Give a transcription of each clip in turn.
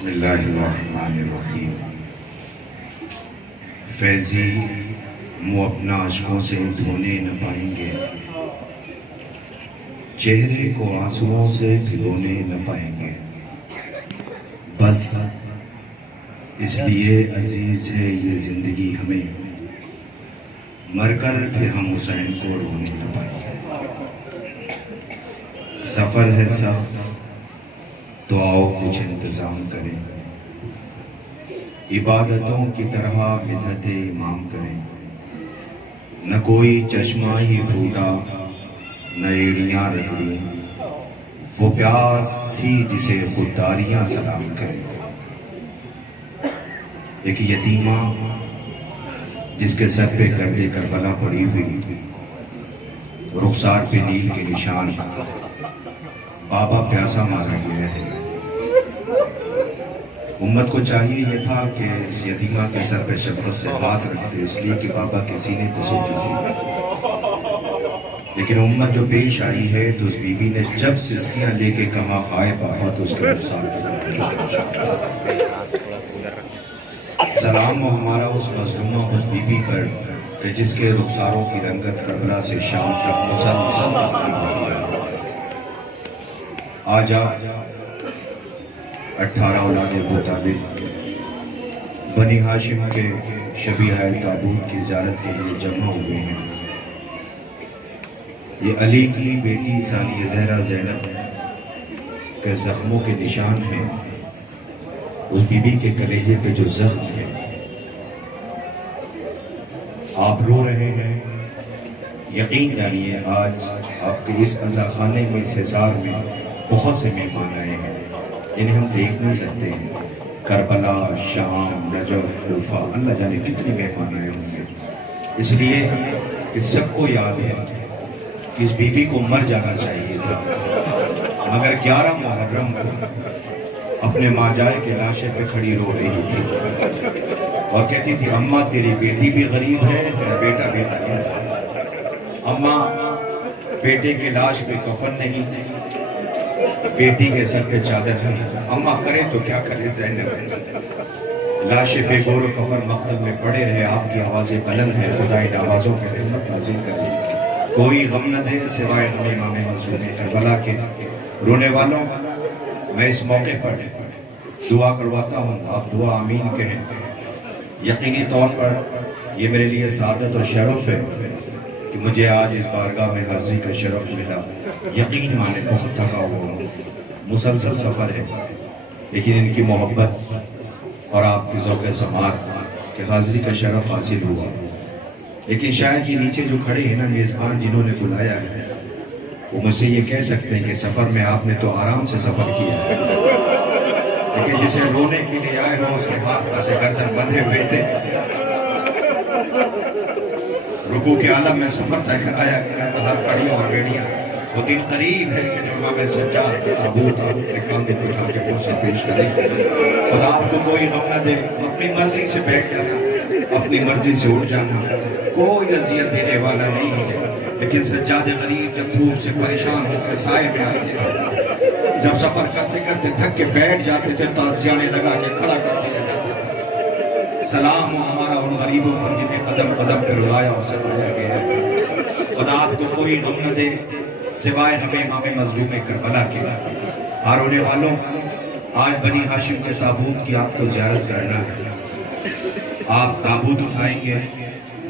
بسم اللہ الرحمن الرحیم۔ فیضی منہ اپنا اشکوں سے دھونے نہ پائیں گے، چہرے کو آنسوؤں سے بھگونے نہ پائیں گے، بس اس لیے عزیز ہے یہ زندگی ہمیں، مر کر پھر ہم حسین کو رونے نہ پائیں گے۔ سفر ہے سخت تو آؤ کچھ انتظام کریں، عبادتوں کی طرح بدعت امام کریں، نہ کوئی چشمہ ہی پھوٹا نہ ایڑیاں رگڑی، وہ پیاس تھی جسے خودداریاں سلام کریں۔ ایک یتیمہ جس کے سر پہ گرد کربلا پڑی ہوئی، رخسار پہ نیل کے نشان، بابا پیاسا مارا گیا ہے۔ امت کو چاہیے یہ تھا کہ اس یتیمہ کے سر پہ شفقت سے ہاتھ رکھتے، اس لیے کہ بابا کے سینے پہ سوتی تھی، لیکن امت جو پیش آئی ہے تو اس بی بی نے جب سسکیاں لے کے کہا ہائے بابا تو اس کے رخسار پہ سلام ہو ہمارا اس مظلومہ اس بی بی پر کہ جس کے رخساروں کی رنگت کربلا سے شام تک مسلسل باقی ہوتی رہی۔ آج آپ 18 اولاد ابو طالب بنی ہاشم کے شبیہ تابوت کی زیارت کے لیے جمع ہوئے ہیں۔ یہ علی کی بیٹی ثانیہ زہرا زینب کے زخموں کے نشان ہیں، اس بی بی کے کلیجے پہ جو زخم ہے۔ آپ رو رہے ہیں، یقین جانیے آج آپ کے اس عزاخانے میں اس حصار میں بہت سے مہمان آئے ہیں، انہیں ہم دیکھ نہیں سکتے ہیں۔ کربلا، شام، نجف، کوفہ، اللہ جانے کتنے مہمان آئے ہوں گے۔ اس لیے کہ سب کو یاد ہے کہ اس بی بی کو مر جانا چاہیے تھا، مگر 11 محرم کو اپنے ماں جائے کے لاشے پہ کھڑی رو رہی تھی اور کہتی تھی اماں تیری بیٹی بھی غریب ہے، تیرا بیٹا بھی غریب ہے۔ اماں بیٹے کے لاش پہ کفن نہیں، بیٹی کے سر پہ چادر نہیں، اماں کرے تو کیا کرے زینب، لاش بے گور و کفن مقتل میں پڑے رہے۔ آپ کی آوازیں بلند ہیں، خدا ان آوازوں کے خدمت نازل کرے، کوئی غم نہ دے سوائے ہم امام معصوم کربلا کے۔ رونے والوں میں اس موقع پر دعا کرواتا ہوں، آپ دعا آمین کہیں۔ یقینی طور پر یہ میرے لیے سعادت اور شرف ہے کہ مجھے آج اس بارگاہ میں حاضری کا شرف ملا۔ یقین مانے بہت تھکا ہوا ہوں، مسلسل سفر ہے، لیکن ان کی محبت اور آپ کی ذوق سماعت کہ حاضری کا شرف حاصل ہوا۔ لیکن شاید یہ نیچے جو کھڑے ہیں نا میزبان جنہوں نے بلایا ہے، وہ مجھ سے یہ کہہ سکتے ہیں کہ سفر میں آپ نے تو آرام سے سفر کیا ہے، لیکن جسے رونے کے لیے آئے ہو اس کے ہاتھ پاسے گردن بندھے ہوئے تھے۔ رکوع کے عالم میں سفر طے کرایا گیا ہے، ہر کڑیاں اور بیڑیاں، وہ دن قریب ہے کہ امام سجاد کا تابوت آپ اپنے کاندھے پہ اٹھا کے کرسی پیش کریں۔ خدا آپ کو کوئی غم نہ دے، اپنی مرضی سے بیٹھ جانا، اپنی مرضی سے اٹھ جانا، کوئی اذیت دینے والا نہیں ہے۔ لیکن سجاد غریب جب دھوپ سے پریشان ہو کے سائے میں آتے تھے، جب سفر کرتے کرتے تھک کے بیٹھ جاتے تھے تو تعزیانے لگا کے کھڑا کر دیا جاتا تھا۔ سلام ہو ہمارا ان غریبوں پر جنہیں قدم قدم پہ رلایا اور ستایا گیا ہے۔ خدا آپ کو کوئی غم نہ دے سوائے ہمیں امام مظلوم کربلا کے۔ رونے والوں، آج بنی ہاشم کے تابوت کی آپ کو زیارت کرنا ہے۔ آپ تابوت اٹھائیں گے،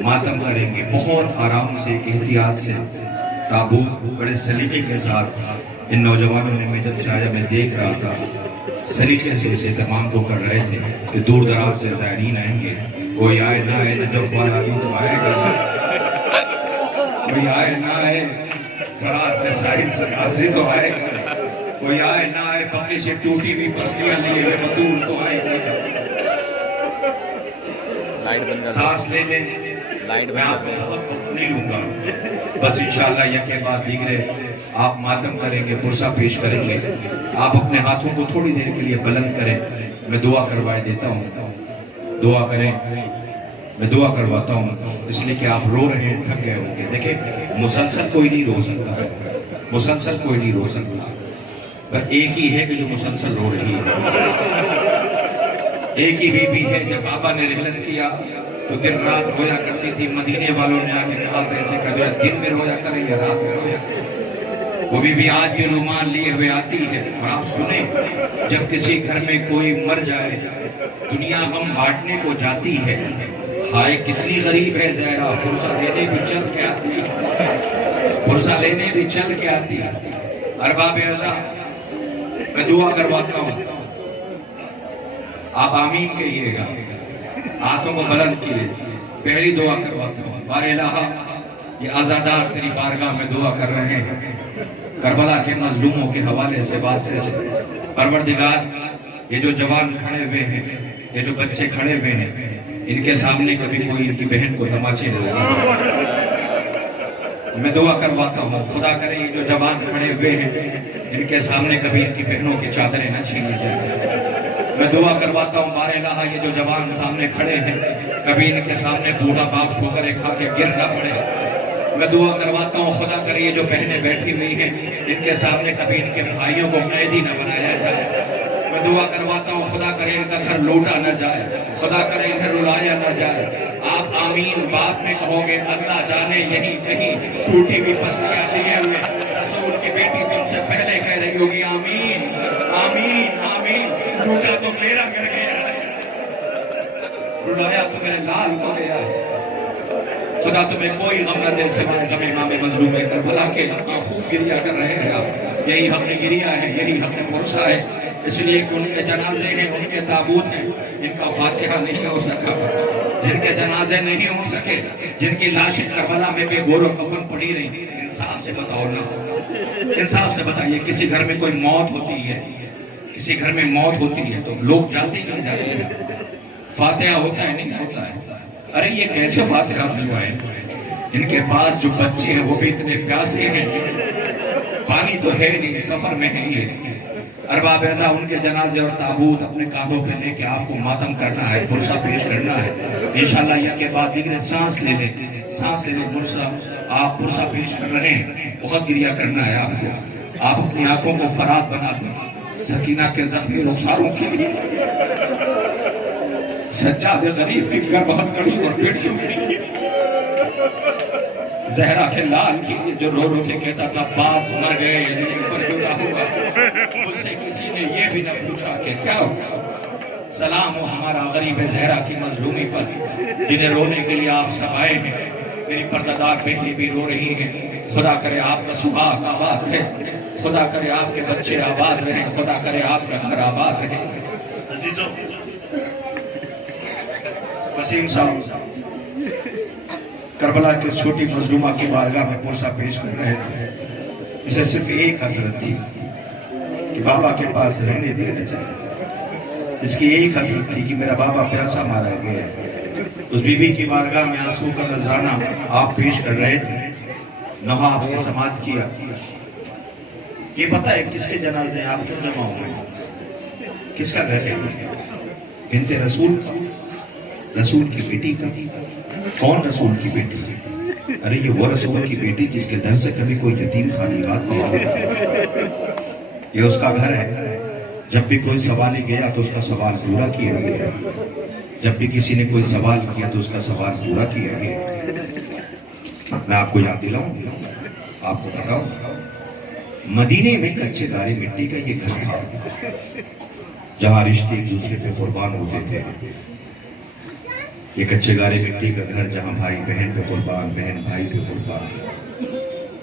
ماتم کریں گے، بہت آرام سے احتیاط سے تابوت بڑے سلیقے کے ساتھ۔ ان نوجوانوں نے میں جب سے آیا میں دیکھ رہا تھا، سلیقے سے اس اہتمام کو کر رہے تھے کہ دور دراز سے زائرین آئیں گے، کوئی آئے نہ آئے، نجف والا بھی تو آئے گا، کوئی آئے نہ آئے فرات کے ساحل سے ناصری تو آئے گا، کوئی آئے نہ آئے پکے سے ٹوٹی ہوئی پسلیاں لیے ہوئے مدور تو آئے گا۔ سانس لے لیں، میں آپ کو بہت وقت نہیں لوں گا، بس انشاءاللہ یکے بعد دیگرے آپ ماتم کریں گے، پرسہ پیش کریں گے۔ آپ اپنے ہاتھوں کو تھوڑی دیر کے لیے بلند کریں، میں دعا کروائے دیتا ہوں، دعا کریں، میں دعا کرواتا ہوں، اس لیے کہ آپ رو رہے ہیں، تھک گئے ہوں گے۔ دیکھیں مسلسل کوئی نہیں رو سکتا ہے، مسلسل کوئی نہیں رو سکتا، پر ایک ہی ہے کہ جو مسلسل رو رہی ہے۔ ایک ہی بیوی ہے، جب بابا نے رحلت کیا تو دن رات رویا کرتی تھی. مدینے والوں نے آ کے کہا تھا ایسے کہا دن میں رویا کریں یا رات میں رویا کریں. وہ بیوی آج بھی رومال لیے ہوئے آتی ہے. اور آپ سنیں، جب کسی گھر میں کوئی مر جائے دنیا غم بانٹنے کو جاتی ہے. ہائے کتنی غریب ہے زہرا، پرسہ لینے بھی چل کے آتی ہے، پرسہ لینے بھی چل کے آتی ہے. ارباب رضا میں دعا کرواتا ہوں، آپ آمین کہیے گا، ہاتھوں کو بلند کیے. پہلی دعا کرواتا ہوں، بار الہ یہ آزادار تیری بارگاہ میں دعا کر رہے ہیں کربلا کے مظلوموں کے حوالے سے، واسطے سے. پروردگار یہ جو جوان کھڑے ہوئے ہیں، یہ جو بچے کھڑے ہوئے ہیں، ان کے سامنے کبھی کوئی ان کی بہن کو تماچے نہ لگے. میں دعا کرواتا ہوں خدا کرے یہ جو جوان کھڑے ہوئے ہیں ان کے سامنے کبھی ان کی بہنوں کی چادریں نہ چھینی جائیں. میں دعا کرواتا ہوں بار الہ یہ جو جوان سامنے کھڑے ہیں کبھی ان کے سامنے بوڑھا باپ ٹھوکریں کھا کے گر نہ پڑے. میں دعا کرواتا ہوں خدا کرے یہ جو بہنیں بیٹھی ہوئی ہیں ان کے سامنے کبھی ان کے بھائیوں کو قیدی نہ بنایا جائے. میں دعا کرواتا ہوں خدا کرے ان کا گھر لوٹا نہ جائے، خدا کرے انہیں رلایا نہ جائے. آپ آمین بعد میں کہو گے، اللہ جانے یہی کہیں ٹوٹی ہوئی پسلیاں لیے ہوئے رسول کی بیٹی تم سے پہلے کہہ رہی ہوگی آمین آمین آمین. لوٹا تو میرا گھر گیا ہے، رلایا تو میرے لال کو گیا ہے. خدا تمہیں کوئی غم نہ دے سوائے غم امام مظلوم کربلا کے. خوب گریہ کر رہے ہیں آپ، یہی حق گریہ ہے، یہی حق پرسہ ہے. اس لیے کہ ان کے جنازے ہیں، ان کے تابوت ہیں، ان کا فاتحہ نہیں ہو سکا. جن کے جنازے نہیں ہو سکے، جن کی لاشیں کربلا میں بے گور و کفن پڑی رہی، انصاف سے بتاؤ نا، انصاف سے بتائیے. کسی گھر میں کوئی موت ہوتی ہے، کسی گھر میں موت ہوتی ہے تو لوگ جاتے نہیں جاتے ہیں، فاتحہ ہوتا ہے نہیں ہوتا ہے. ارے یہ کیسے فاتحہ دلوائے؟ ان کے پاس جو بچے ہیں وہ بھی اتنے پیاسے ہیں، پانی تو ہے نہیں، سفر میں ہے یہ. ارباب ایسا ان کے جنازے اور تابوت اپنے کاندھوں پہ لے کے آپ کو ماتم کرنا ہے، پرسہ پیش کرنا ہے. انشاءاللہ یہ کے بعد دیگر سانس لے لیں، سانس لے لیں. پرسہ آپ پرسہ پیش کر رہے ہیں، بہت گریہ کرنا ہے آپ کو. آپ اپنی آنکھوں کو فرات بنا دیں سکینہ کے زخمی رخساروں کے لیے. سجاد غریب کی گر بہت کڑی اور بیٹیوں کے لیے، زہرا کے لال کے لیے جو رو رو کے کہتا تھا باس مر گئے لیکن پر جڑا ہوا. مجھ سے کسی نے یہ بھی نہ پوچھا کہ کیا ہوگا. سلام ہو ہمارا غریب زہرا کی مظلومی پر، جنہیں رونے کے لیے آپ سب آئے ہیں. میری پردادار بہنیں بھی رو رہی ہیں. خدا کرے آپ کا سہاگ آباد رہے، خدا کرے آپ کے بچے آباد رہیں، خدا کرے آپ کا گھر آباد رہے. عزیزوں، وسیم صاحب کربلا کی چھوٹی مظلومہ کی بارگاہ میں پرسہ پیش کر رہے تھے. اسے صرف ایک حسرت تھی کہ بابا کے پاس رہنے دیا جائے. اس کی ایک حسرت تھی کہ میرا بابا پیاسا مارا گیا ہے. اس بی بی کی بارگاہ میں آنسو کا نذرانہ آپ پیش کر رہے تھے. نوحہ آپ نے سماعت کیا. یہ بتائے کس کے جنازے آپ کیوں جمع ہوئے؟ کس کا گھر ہے؟ بنت رسول کا، رسول کی بیٹی کا. کون رسول کی بیٹی؟ ارے یہ وہ رسول کی بیٹی جس کے در سے کبھی کوئی یتیم خالی ہاتھ نہیں ہوتا. یہ اس کا گھر ہے. جب بھی کوئی سوالی گیا تو اس کا سوال پورا کیا گیا. جب بھی کسی نے کوئی سوال کیا تو اس کا سوال پورا کیا گیا. میں آپ کو یاد دلاؤں، آپ کو بتاؤں، مدینے میں کچے گارے مٹی کا یہ گھر تھا جہاں رشتے ایک دوسرے پہ قربان ہوتے تھے. یہ کچے گارے مٹی کا گھر جہاں بھائی بہن پہ قربان، بہن بھائی پہ قربان.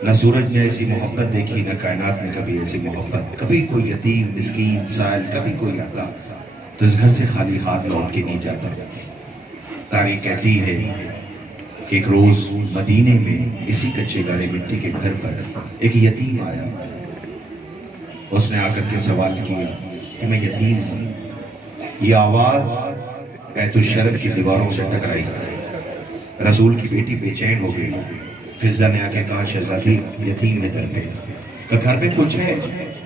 نہ سورج نے ایسی محبت دیکھی، نہ کائنات نے کبھی ایسی محبت. کبھی کوئی یتیم مسکین سائل کبھی کوئی آتا تو اس گھر سے خالی ہاتھ لوٹ کے نہیں جاتا. تاریخ کہتی ہے کہ ایک روز مدینے میں اسی کچے گارے مٹی کے گھر پر ایک یتیم آیا. اس نے آ کر کے سوال کیا کہ میں یتیم ہوں. یہ آواز بیت الشرف کی دیواروں سے ٹکرائی. رسول کی بیٹی بے چین ہو گئی. فضہ نے آ کے کہا شہزادی یتیم ہے در پہ. کہ گھر میں کچھ ہے؟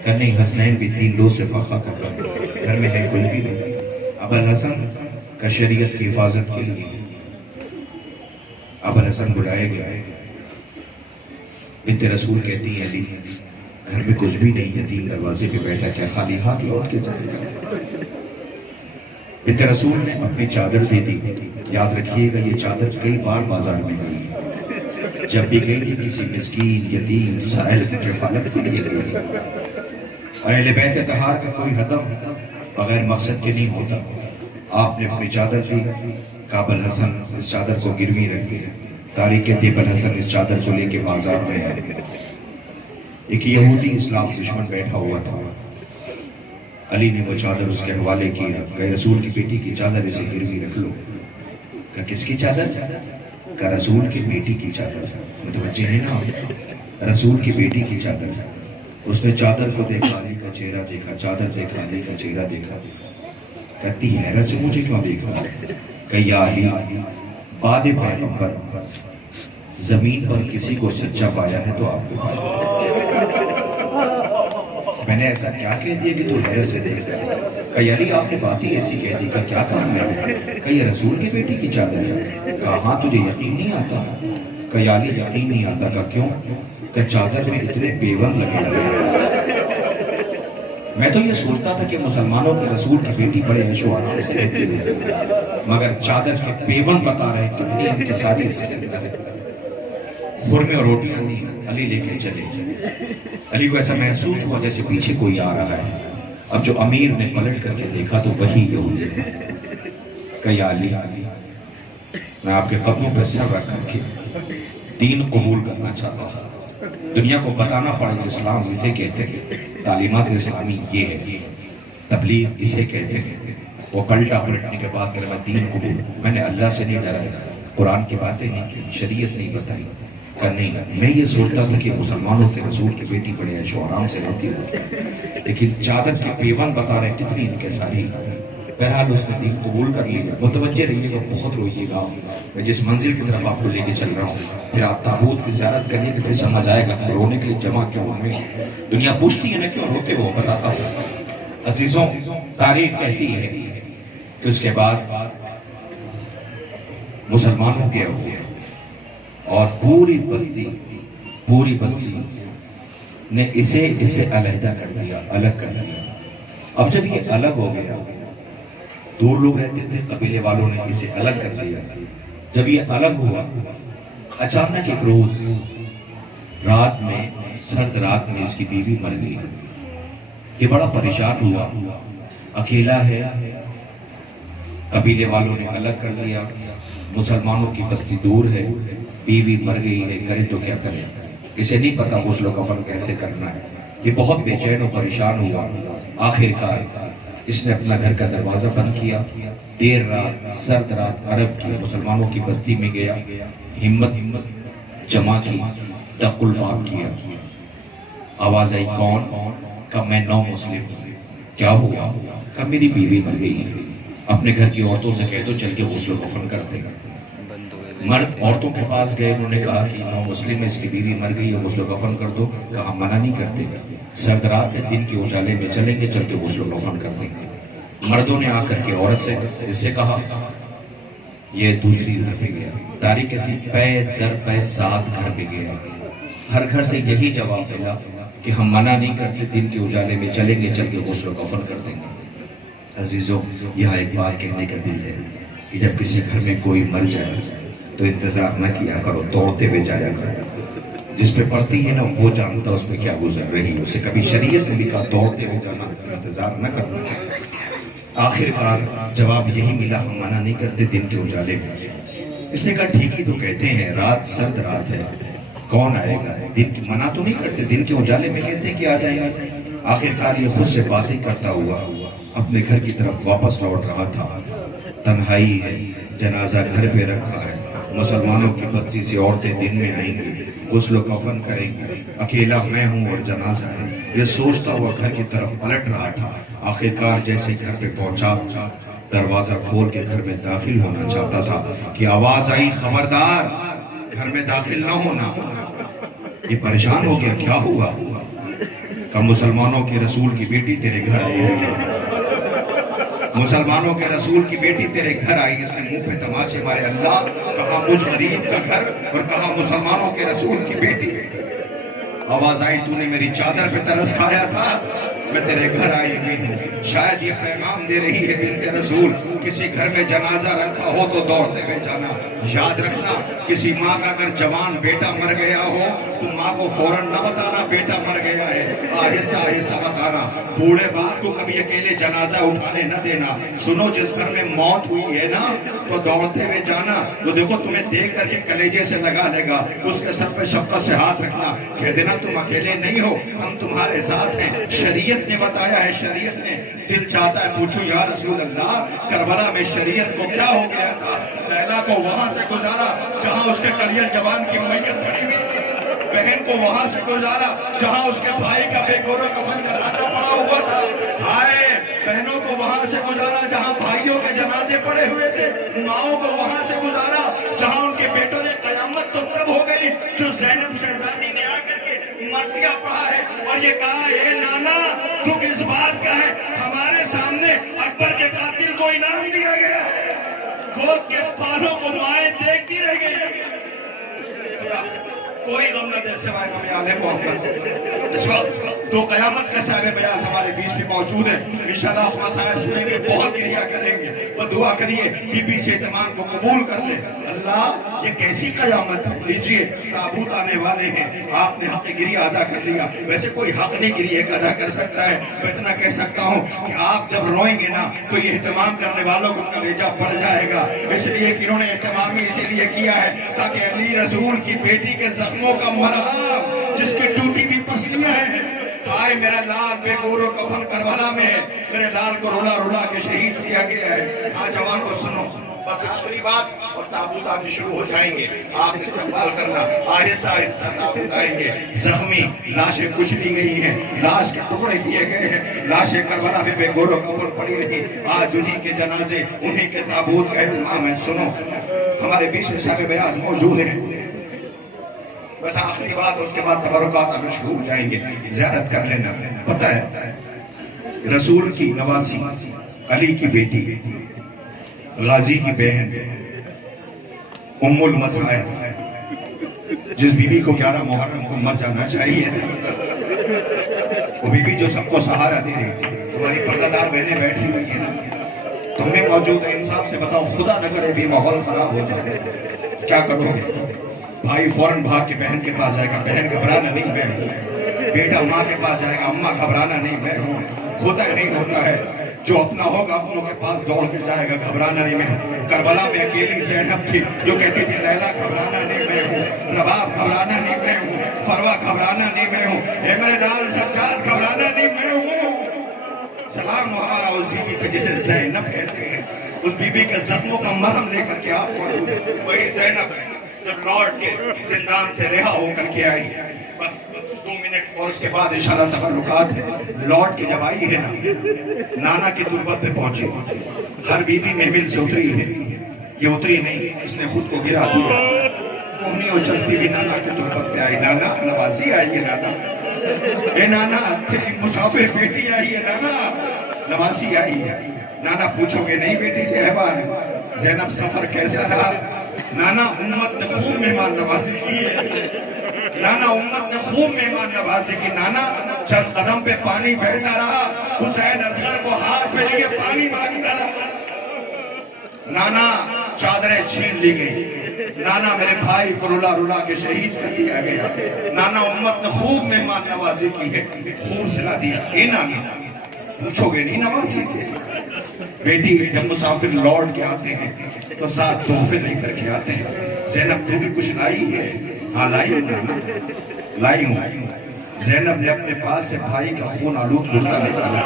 کہ نہیں، حسنین بھی 3 لوگ سے فاقہ کر رہا، گھر میں ہے کوئی بھی نہیں. ابوالحسن کا شریعت کی حفاظت کے لیے ابوالحسن بلائے گیا. بنت رسول کہتی ہے علی گھر میں کچھ بھی نہیں، یتیم دروازے پہ بیٹھا، کیا خالی ہاتھ لوٹ کے جائے گا؟ بنت رسول نے اپنی چادر دے دی. یاد رکھیے گا یہ چادر کئی بار بازار میں گئی ہے. جب بھی گئی ہے کسی مسکین یتیم سائل کی کفالت کے لیے گئی ہے. اور اہل بیت طہار کا کوئی ہدف بغیر مقصد کے نہیں ہوتا. آپ نے اپنی چادر دی. کابل حسن اس چادر کو گروی رکھ دی. تاریخ کہتی ہے بل حسن اس چادر کو لے کے بازار میں آئے. ایک یہودی اسلام دشمن بیٹھا ہوا تھا. علی نے وہ چادر اس کے حوالے کیا کہ رسول کی بیٹی کی چادر اسے گروی رکھ لو. کہ کس کی چادر؟ کہ رسول کی بیٹی کی چادر. متوجہ ہے نا؟ رسول کی بیٹی کی چادر. اس نے چادر کو دیکھا, علی کا چہرہ دیکھا, چادر دیکھا, علی کا چہرہ دیکھا. کہتی حیرت سے مجھے کیوں دیکھا؟ کہ یا علی بعد پیغمبر زمین پر کسی کو سچا پایا ہے تو آپ کو پایا. میں نے ایسا کیا کہہ دیا کہ تو حیرت سے دیکھ رہا ہے؟ کہ علی آپ نے بات ہی ایسی کہہ دی. کہ کیا کہا میں نے؟ کہ یہ رسول کی بیٹی کی چادر ہے. کہا ہاں تجھے یقین نہیں آتا؟ کہ علی یقین نہیں آتا. کہ کیوں؟ کہ چادر میں اتنے پیوند لگے ہوئے. میں تو یہ سوچتا تھا کہ مسلمانوں کے رسول کی بیٹی بڑے عیش و آرام سے رہتی ہے, مگر چادر کے پیوند بتا رہے کتنی انکساری اس کے اندر ہے. خرمے اور روٹیاں دی, علی لے کے چلے. علی کو ایسا محسوس ہوا جیسے پیچھے کوئی آ رہا ہے. اب جو امیر نے پلٹ کر کے دیکھا تو وہی یہودی تھا. کہ یا علی میں آپ کے قدموں پہ سر رکھ کر کے دین قبول کرنا چاہتا ہوں. دنیا کو بتانا پڑے گا اسلام اسے کہتے ہیں, تعلیمات اسلامی یہ ہے, تبلیغ اسے کہتے ہیں. وہ پلٹا پلٹنے کے بعد کہ میں دین قبول, میں نے اللہ سے نہیں ڈرایا, قرآن کی باتیں نہیں کی, شریعت نہیں بتائی. کہ نہیں, میں یہ سوچتا تھا کہ مسلمانوں کے رسول کی بیٹی بڑے عیش و آرام سے رہتی ہوگی, لیکن چادر کے پیوند بتا رہے کتنی انکساری. بہرحال اس نے دین قبول کر لیا. متوجہ رہیے گا, بہت روئیے گا. میں جس منزل کی طرف آپ کو لے کے چل رہا ہوں, پھر آپ تابوت کی زیارت کریے کہ پھر سمجھ آئے گا ہم رونے کے لیے جمع کیوں ہوئے. دنیا پوچھتی ہے نا کیوں روتے ہو, بتاتا ہوں. عزیزوں, تاریخ کہتی ہے کہ اس کے بعد مسلمانوں کے ہوئے اور پوری بستی نے اسے علیحدہ کر دیا, الگ کر دیا. اب جب یہ الگ ہو گیا, دور لوگ رہتے تھے, قبیلے والوں نے اسے الگ کر دیا. جب یہ الگ ہوا, اچانک ایک روز رات میں, سرد رات میں اس کی بیوی مر گئی. یہ بڑا پریشان ہوا, اکیلا ہے, قبیلے والوں نے الگ کر دیا, مسلمانوں کی بستی دور ہے, بیوی مر گئی ہے, کرے تو کیا کرے. اسے نہیں پتا غسل و کفن کیسے کرنا ہے. یہ بہت بے چین و پریشان ہوا. آخر کار اس نے اپنا گھر کا دروازہ بند کیا, دیر رات, سرد رات, عرب کی مسلمانوں کی بستی میں گیا, ہمت جمع کی, دق الباب کیا. آواز آئی, کون؟ کہ میں نو مسلم ہوں. کیا ہوا؟ کہ میری بیوی مر گئی ہے. اپنے گھر کی عورتوں سے کہہ دو چل کے غسل و کفن کرتے ہیں. مرد عورتوں کے پاس گئے, انہوں نے کہا کہ نو مسلم ہے, اس کی بیوی مر گئی ہے, غسل و کفن کر دو. کہا منع نہیں کرتے, سرد رات ہے, دن کے اجالے میں چلیں گے, چل کے غسل و کفن کر دیں گے. مردوں نے آ کر کے عورت سے اس سے کہا. یہ دوسری گھر پہ گیا. تاریخ کہتی پے در پے 7 گھر پہ گیا. ہر گھر سے یہی جواب ملا کہ ہم منع نہیں کرتے, دن کے اجالے میں چلیں گے, چل کے غسل و کفن کر دیں گے. عزیزوں, یہاں ایک بات کہنے کا دل ہے کہ جب کسی گھر میں کوئی مر جائے تو انتظار نہ کیا کرو, دوڑتے ہوئے جایا کرو. جس پہ پڑتی ہے نا وہ جانتا اس پہ کیا گزر رہی ہے. اسے کبھی شریعت نے بھی کہا دوڑتے ہوئے جانا, انتظار نہ کرنا. آخر کار جواب یہی ملا, ہم منع نہیں کرتے دن کے اجالے میں. اس نے کہا ٹھیک ہی تو کہتے ہیں, رات سرد رات ہے, کون آئے گا. دن کی منع تو نہیں کرتے, دن کے اجالے میں کہتے ہیں کہ آ جائیں گے. آخر کار یہ خود سے باتیں کرتا ہوا اپنے گھر کی طرف واپس لوٹ رہا تھا. تنہائی ہے, جنازہ گھر پہ رکھا ہے, مسلمانوں کی بستی سے عورتیں دن میں آئیں گی, غسل و کفن کریں گی, اکیلا میں ہوں اور جنازہ ہے. یہ سوچتا ہوا گھر کی طرف پلٹ رہا تھا. آخر کار جیسے گھر پہ پہنچا, دروازہ کھول کے گھر میں داخل ہونا چاہتا تھا کہ آواز آئی, خبردار گھر میں داخل نہ ہونا. یہ پریشان ہو گیا, کیا ہوا؟ کہ مسلمانوں کے رسول کی بیٹی تیرے گھر آئی ہے. مسلمانوں کے رسول کی بیٹی تیرے گھر آئی. اس نے منہ پہ تماچے مارے, اللہ کہاں مجھ غریب کا گھر اور کہاں مسلمانوں کے رسول کی بیٹی. آواز آئی, تو نے میری چادر پہ ترس کھایا تھا, میں تیرے گھر آئی ہوئی ہوں. شاید یہ پیغام دے رہی ہے بنت رسول, کسی گھر میں جنازہ رکھا ہو تو دوڑتے ہوئے جانا. یاد رکھنا کسی ماں کا اگر جوان بیٹا مر گیا ہو تو ماں کو فوراً نہ بتانا بیٹا مر گیا ہے, آہستہ آہستہ بتانا. بوڑھے باپ کو کبھی اکیلے جنازہ اٹھانے نہ دینا. سنو جس گھر میں موت ہوئی ہے نا تو دوڑتے ہوئے جانا. وہ دیکھو تمہیں دیکھ کر کے کلیجے سے لگا لے گا, اس کے سر پہ شفقت سے ہاتھ رکھنا, کہہ دینا تم اکیلے نہیں ہو, ہم تمہارے ساتھ ہیں. شریعت نے بتایا ہے, شریعت نے. دل چاہتا ہے پوچھو یا رسول اللہ کربلا میں شریعت کو کیا ہو گیا تھا؟ لیلا کو وہاں سے گزارا جہاں اس کے کلیل جوان کی میت پڑی ہوئی تھی, بہن کو وہاں سے گزارا جہاں اس کے بھائی کا بے گور و کفن کا لادہ پڑا ہوا تھا. ہائے بہنوں کو وہاں سے گزارا جہاں بھائیوں کے جنازے پڑے ہوئے تھے. ماؤں کو وہاں سے گزارا جہاں ان کے بیٹوں نے قیامت تو تب ہو گئی جو زینب شہزادی نے آ کر کے مرثیہ پڑھا ہے اور یہ کہا اے نانا دکھ اس بات کا ہے ہمارے سامنے اکبر کے قاتل کو انعام دیا گیا ہے, گود کے بالوں کو مائیں دیکھتی رہ گئی. کوئی غم نہ دے سوائے ہمیں آلے محمد. اس وقت دو قیامت کے صاحب بیاض ہمارے بیچ میں موجود ہیں. انشاءاللہ خواہ صاحب سنیں گے, بہت گریہ کریں گے. وہ دعا کریے بی بی سے اہتمام کو قبول کر لیں. اللہ یہ کیسی قیامت ہے, لیجئے تابوت آنے والے ہیں, آپ نے حق گریہ ادا کر لیا. ویسے کوئی حق نہیں گریہ ادا کر سکتا ہے. میں اتنا کہہ سکتا ہوں کہ آپ جب روئیں گے نا تو یہ اہتمام کرنے والوں کو کلیجہ بڑھ جائے گا. اس لیے کہ انہوں نے اہتمام اسی لیے کیا ہے تاکہ علی رسول کی بیٹی کے زخموں کا مرہم جس کی ٹوٹی بھی پسلیاں ہیں. آئے میرا لال بے گور و کفن کربلا میں ہے, میرے لال کو رولا رولا کے شہید کیا گیا ہے. ہاں جوان کو سنو, بس آخری بات اور تابوت آنے شروع ہو جائیں گے. آپ استقبال کرنا, آہستہ آہستہ تابوت آئیں گے. زخمی لاشیں کچلی گئی ہیں, لاش کے ٹکڑے کیے گئے ہیں, لاشیں کربلا میں بے گور و کفن پڑی رہی. آج انہی کے جنازے انہی کے تابوت کا اہتمام ہے. سنو ہمارے بیچ میں صاحب بیاض موجود ہیں, بس آخری بات اس کے بعد تبرکات ہمیں شروع ہو جائیں گے. زیارت کر لینا. پتہ ہے رسول کی نواسی, علی کی بیٹی, غازی کی بہن, ام المصائب, جس بی بی کو 11 محرم کو مر جانا چاہیے, وہ بی بی جو سب کو سہارا دے رہی تھی. تمہاری پردہ دار بہنیں بیٹھی ہوئی ہیں نا, تم بھی موجود ہے. انصاف سے بتاؤ, خدا نہ کرے بھی ماحول خراب ہو جائے, کیا کرو گے؟ بھائی فوراً بھاگ کے بہن کے پاس جائے گا, بہن گھبرانا نہیں میں ہوں. بیٹا ماں کے پاس جائے گا, اماں گھبرانا نہیں میں ہوں. ہوتا ہے نہیں ہوتا ہے, جو اپنا ہوگا اپنوں کے پاس دوڑ کے جائے گا, گھبرانا نہیں میں ہوں. کربلا میں اکیلی زینب تھی جو کہتی تھی لیلا گھبرانا نہیں میں ہوں, رباب گھبرانا نہیں میں ہوں, فروا گھبرانا نہیں میں ہوں, اے میرے لال سجاد گھبرانا نہیں میں ہوں. سلام ہمارا اس بی بی پہ جسے زینب کہتے ہیں, اس بی بی کے زخموں کا مرہم لے کر کے آپ موجود ہیں. وہی زینب ہے جب لوٹ کے زندان سے رہا ہو کر کے آئی. بس 2 منٹ اور اس کے بعد انشاءاللہ تبرکات ہے. لوٹ کے جب آئی ہے نا, نانا کی تربت پہ پہنچے. ہر بی بی محمل سے اتری ہے, یہ اتری نہیں, اس نے خود کو گرا دیا. کوہنی اور چلتی بھی نانا کی تربت پہ آئی. نانا نوازی آئی ہے, نانا اے نانا تیری مسافر بیٹی آئی ہے, نانا نوازی آئی ہے. نانا پوچھو گے نہیں بیٹی سے احوال, زینب سفر کیسا رہا؟ نانا امت نے خوب مہمان نوازی کی ہے, نانا امت نے خوب مہمان نوازی کی. نانا چند قدم پہ پانی بہتا رہا, حسین اصغر کو ہاتھ پہ لیے پانی مانگتا رہا. نانا چادریں چھین لی گئی, نانا میرے بھائی کو رلا رلا کے شہید کر دیا گیا. نانا امت نے خوب مہمان نوازی کی ہے, خوب سلا دیا. اے نانا پوچھو گے نہیں نوازی سے؟ بیٹی جب مسافر لوٹ کے آتے ہیں تو ساتھ تحفے لے کر کے آتے ہیں. زینب تو بھی کچھ لائی ہے؟ ہاں لائی ہوں نانا, لائی ہوں. زینب نے اپنے پاس سے بھائی کا خون آلود کرتا نکالا,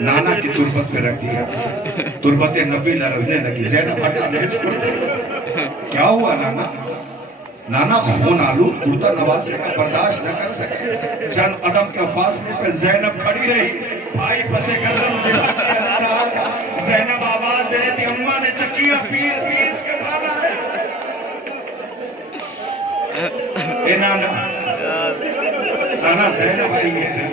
نانا کی تربت پہ رکھ دیا. تربت نبی لرزنے لگی. زینب ہٹا بھیج کرتے. کیا ہوا نانا؟ نانا خون آلود کرتا نوازے کا برداشت نہ کر سکے. چند قدم کے فاصلے پہ زینب کھڑی رہی, بھائی پسے گردن زبا کیا جا رہا تھا. زینب آواز دے رہی تھی, اماں نے چکیاں پیس پیس کے ڈالا ہے. اے نانا, نانا زینب آئی ہے,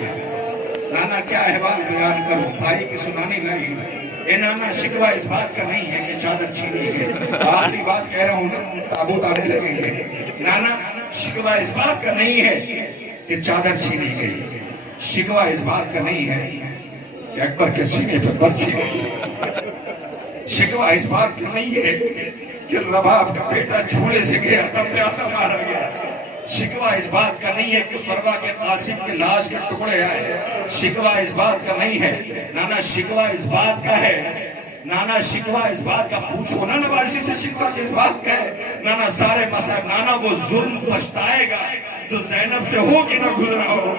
نانا کیا احوال بیان کروں, بھائی کی سنانی نہیں. اے نانا شکوہ اس بات کا نہیں ہے کہ چادر چھینی ہے, آخری بات کہہ رہا ہوں نا, تابوت آنے لگیں گے. نانا شکوہ اس بات کا نہیں ہے کہ چادر چھینی گئی, شکوہ اس بات کا نہیں ہے کہ اکبر کے سینے پر برچھی گئی. شکوہ اس بات کا نہیں ہے کہ رباب کا بیٹا جھولے سے گیا تب پیاسا مارا گیا. شکوہ اس بات کا نہیں ہے کہ فروا کے قاسم کے لاش کے ٹکڑے آئے. شکوہ اس بات کا نہیں ہے نانا. شکوہ اس بات کا ہے نانا. شکوہ اس بات کا پوچھو نا نوازی سے. شکوہ اس بات کا ہے نانا. سارے مسائل نانا وہ ظلم پچھتائے گا جو زینب سے ہو کے نہ گزرا ہو.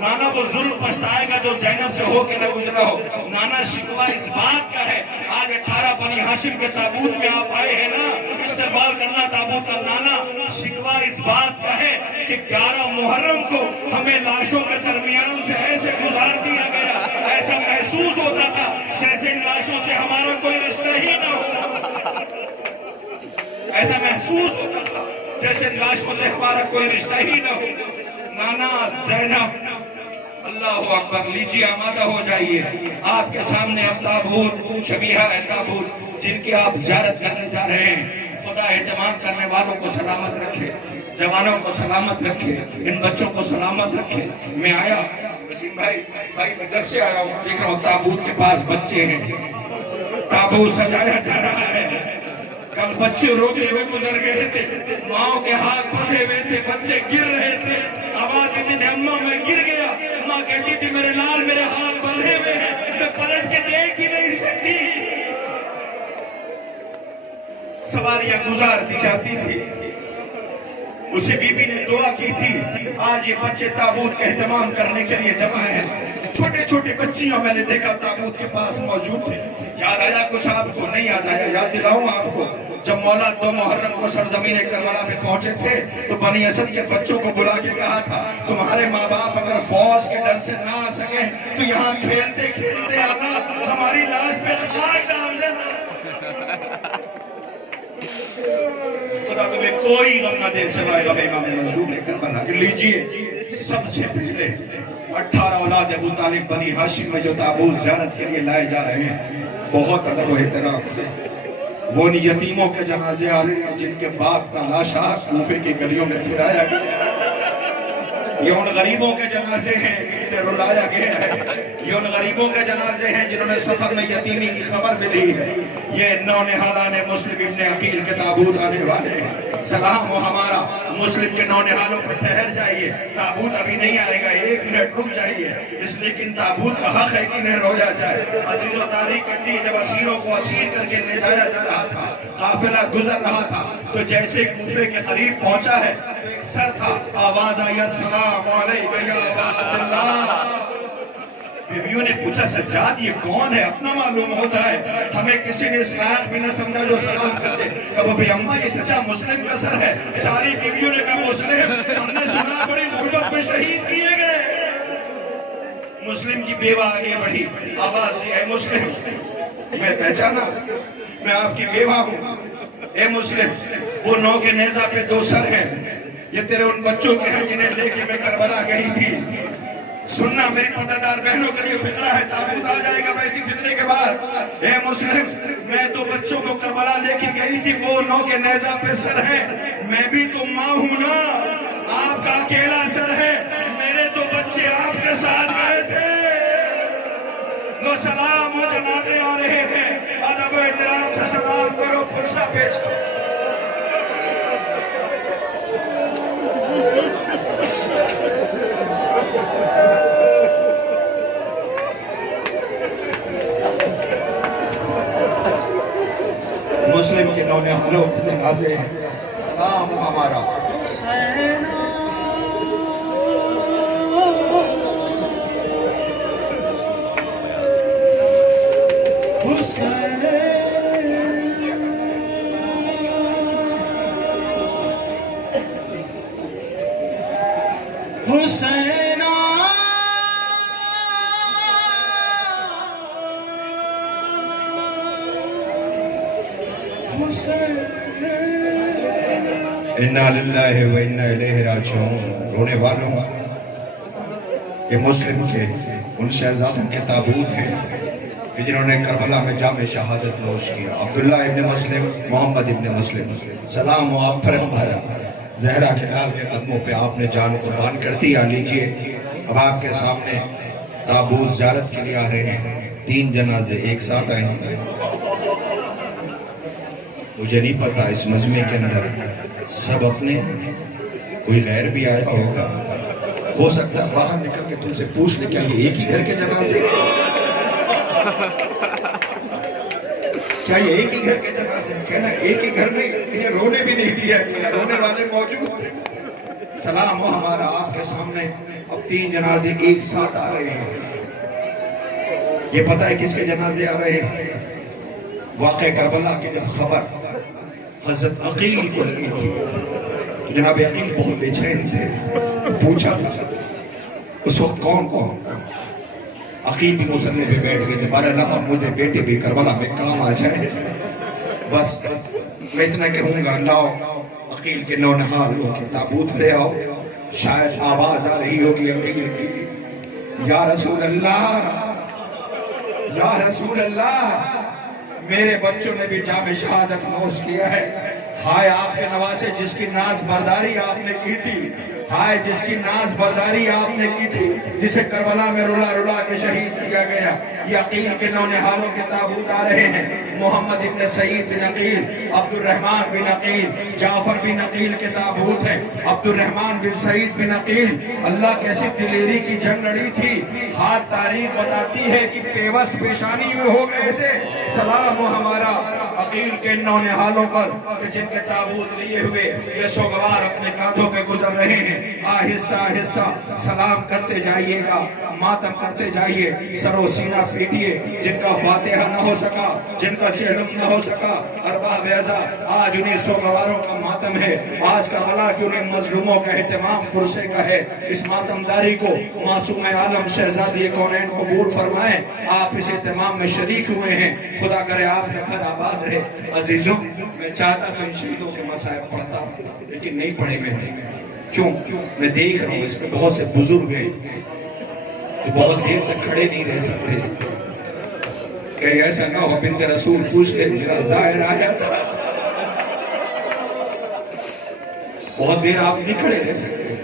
نانا وہ ظلم پچھتائے گا جو زینب سے ہو کے نہ گزرا ہو. نانا شکوہ اس بات کا ہے. آج 18 بنی ہاشم کے تابوت میں آپ آئے ہیں نا استقبال کرنا تابوت کا. نانا شکوہ اس بات کا ہے کہ 11 محرم کو ہمیں لاشوں کے درمیان سے ایسے گزار دیا گیا. ایسا محسوس ہوتا تھا جیسے ان لاشوں سے ہمارا کوئی رشتہ ہی نہ ہو. ایسا محسوس ہوتا تھا جیسے ان لاشوں سے ہمارا کوئی رشتہ ہی نہ ہو. نانا زینب اللہ اکبر. لیجیے آمادہ ہو جائیے. آپ کے سامنے اب تابوت شبیہہ ہے تابوت جن کی آپ زیارت کرنے جا رہے ہیں. خدا اہتمام کرنے والوں کو سلامت رکھے. جوانوں کو سلامت رکھے. ان بچوں کو سلامت رکھے. میں آیا وسیم بھائی میں جب سے آیا ہوں دیکھ رہا ہوں تابوت کے پاس بچے ہیں. تابوت سجایا جا رہا ہے. کل بچے روتے ہوئے گزر گئے تھے. ماں کے ہاتھ بندھے ہوئے تھے. بچے گر رہے تھے. آواز دیتے تھے اماں میں گر گیا. ماں کہتی تھی میرے لال میرے ہاتھ بندھے ہوئے ہیں میں پلٹ کے دیکھ بھی نہیں سکتی. سواریاں گزار دی جاتی تھی. اسے بی بی نے دعا کی تھی. آج یہ بچے تابوت کا اہتمام کرنے کے لیے جمع ہیں. چھوٹے چھوٹے بچیاں میں نے دیکھا تابوت کے پاس موجود تھے. یاد آیا کچھ آپ کو؟ نہیں یاد آیا. یاد دلاؤں آپ کو. جب مولا 2 محرم کو سرزمین کربلا پہ پہنچے تھے تو بنی اسد کے بچوں کو بلا کے کہا تھا تمہارے ماں باپ اگر فوج کے ڈر سے نہ آ سکیں تو یہاں کھیلتے کھیلتے آنا ہماری لاش پہ خاک ڈال دینا. خدا تمہیں کوئی غم نہ دے سوائے غم امام مظلوم کربلا کے. لیجئے سب سے پہلے 18 اولاد ابو طالب بنی ہاشم میں جو تابوت زیارت کے لیے لائے جا رہے ہیں بہت ادب و احترام سے وہ ان یتیموں کے جنازے آ رہے ہیں جن کے باپ کا لاشا کوفے کی گلیوں میں پھرایا گیا ہے. یہ ان غریبوں کے جنازے ہیں جنہیں رلایا گیا ہے. یہ ان غریبوں کے جنازے ہیں جنہوں نے سفر میں یتیمی کی خبر ملی ہے. یہ نونہالان مسلم ابن عقیل کے تابوت آنے والے ہیں. سلام ہو ہمارا مسلم کے نونہالوں پر ٹھہر جائیے. تابوت ابھی نہیں آئے گا. 1 منٹ رک جائیے. اس لیکن تابوت کا حق ہے کہ انہیں رویا جائے. عزیز و تاریخ کہتی ہے جب اسیروں کو اسیر کر کے لے جایا جا رہا تھا قافلہ گزر رہا تھا تو جیسے کوفے کے قریب پہنچا ہے تو ایک سر تھا. آواز آئی السلام علیکم یا ابا عبداللہ. بیویوں نے پوچھا سجاد یہ کون ہے؟ اپنا معلوم ہوتا ہے. ہمیں کسی نے اس لائق بھی نہ سمجھا جو سلام کرتے. کہا بھئی اماں یہ چچا مسلم کا سر ہے. ساری بیویوں نے کہا مسلم ہم نے سنا بڑی غربت میں شہید کیے گئے. مسلم کی بیوہ آگے بڑھی. آواز دی اے مسلم. میں پہچانا میں آپ کی بیوہ ہوں. اے مسلم وہ 9 کے نیزہ پہ 2 سر ہیں. یہ تیرے ان بچوں کے ہیں جنہیں لے کے میں کربلا گئی تھی. سننا میری پردہ بہنوں کے لیے فطرہ ہے. تابوت آ جائے گا ویسی فطرے کے بعد. اے مسلم میں 2 بچوں کو کربلا لے کے گئی تھی. وہ 9 کے نیزہ پہ سر ہیں. میں بھی تو ماں ہوں نا. آپ کا اکیلا سر ہے. میرے 2 بچے آپ کے ساتھ گئے تھے. لو سلام و جنازے آ رہے ہیں. ادب و احترام سے سلام کرو. پرشا پیش کرو. مسلم کے نونہالوں کے جنازے ہیں. سلام ہمارا. حسین حسین حسین اِنَّا لِلَّهِ وَإِنَّا إِلَيْهِ رَاجِعُونَ. رونے والوں یہ مسلم کے ان شہزادوں کے تابوت ہیں کہ جنہوں نے کربلا میں جام شہادت نوش کیا. عبداللہ ابن مسلم محمد ابن مسلم سلام ہو آپ پر ہمارا. زہرہ کے لال کے قدموں پہ آپ نے جان قربان کر دیا. لیجئے اب آپ کے سامنے تابوت زیارت کے لیے آ رہے ہیں. 3 جنازے ایک ساتھ آئے ہیں. مجھے نہیں پتا اس مجمع کے اندر سب اپنے ہیں، کوئی غیر بھی آیا ہوگا، ہو سکتا ہے باہر نکل کے تم سے پوچھ لے کیا یہ ایک ہی گھر کے جنازے کیا یہ ایک ہی گھر کے جنازے کہنا ایک ہی گھر میں انہیں رونے بھی نہیں دیا گیا، رونے والے موجود تھے۔ سلام ہو ہمارا آپ کے سامنے، اب 3 جنازے ایک ساتھ آ رہے ہیں۔ یہ پتہ ہے کس کے جنازے آ رہے ہیں؟ واقع کربلا کی جب خبر حضرت عقیل کو لگی تھی تو جناب عقیل بہت بے چین تھے، پوچھا تھا اس وقت کون عقیل بھی مسلم پہ بیٹھ گئے تھے، بارہ اللہ مجھے بیٹے بھی کربلا میں کام آ جائے، بس میں اتنا کہوں گا لاؤ عقیل کے نونہال ہو کے تابوت لے آؤ، شاید آواز آ رہی ہوگی عقیل کی، یا رسول اللہ یا رسول اللہ میرے بچوں نے بھی جام شہادت نوش کیا ہے، ہائے آپ کے نواسے جس کی ناز برداری آپ نے کی تھی، ہائے جس کی ناز برداری آپ نے کی تھی، جسے کربلا میں رلا رلا کے شہید کیا گیا، یہ عقیل کے نونہالوں کے تابوت آ رہے ہیں، محمد ابن سعید بن عقیل، عبد الرحمن بن عقیل، جعفر بن عقیل کے تابوت ہیں، عبد الرحمن بن سعید بن عقیل، اللہ کیسی دلیری کی جنگ لڑی تھی، ہاتھ تاریخ بتاتی ہے کہ پیوست پیشانی میں ہو گئے تھے۔ سلام ہو ہمارا عقیل کے نونہالوں پر کہ جن کے تابوت لیے ہوئے یہ سوگوار اپنے کاندھوں پہ گزر رہے ہیں، آہستہ آہستہ سلام کرتے جائیے گا، ماتم کرتے جائیے، سر و سینہ پیٹیے، جن کا فاتحہ نہ ہو سکا، جن کا چہلم نہ ہو سکا، ارباب اعزا آج انہیں سوگواروں کا ماتم ہے، آج کا بلا کہ انہیں مظلوموں کا اہتمام پرسے کا ہے، اس ماتم داری کو معصوم عالم شہزادی کونین قبول فرمائیں، آپ اس اہتمام میں شریک ہوئے ہیں، خدا کرے آپ کا گھر آباد رہے۔ عزیزوں میں چاہتا تو ان شہیدوں کے مصائب پڑھتا لیکن نہیں پڑھے میں نے، کیوں؟ میں دیکھ رہا ہوں اس میں بہت سے بزرگ ہیں تو بہت دیر تک کھڑے نہیں رہ سکتے، کہیں ایسا نہ ہو بنت رسول پوچھ لے میرا ظاہر آیا تھا، بہت دیر آپ نہیں کھڑے رہ سکتے۔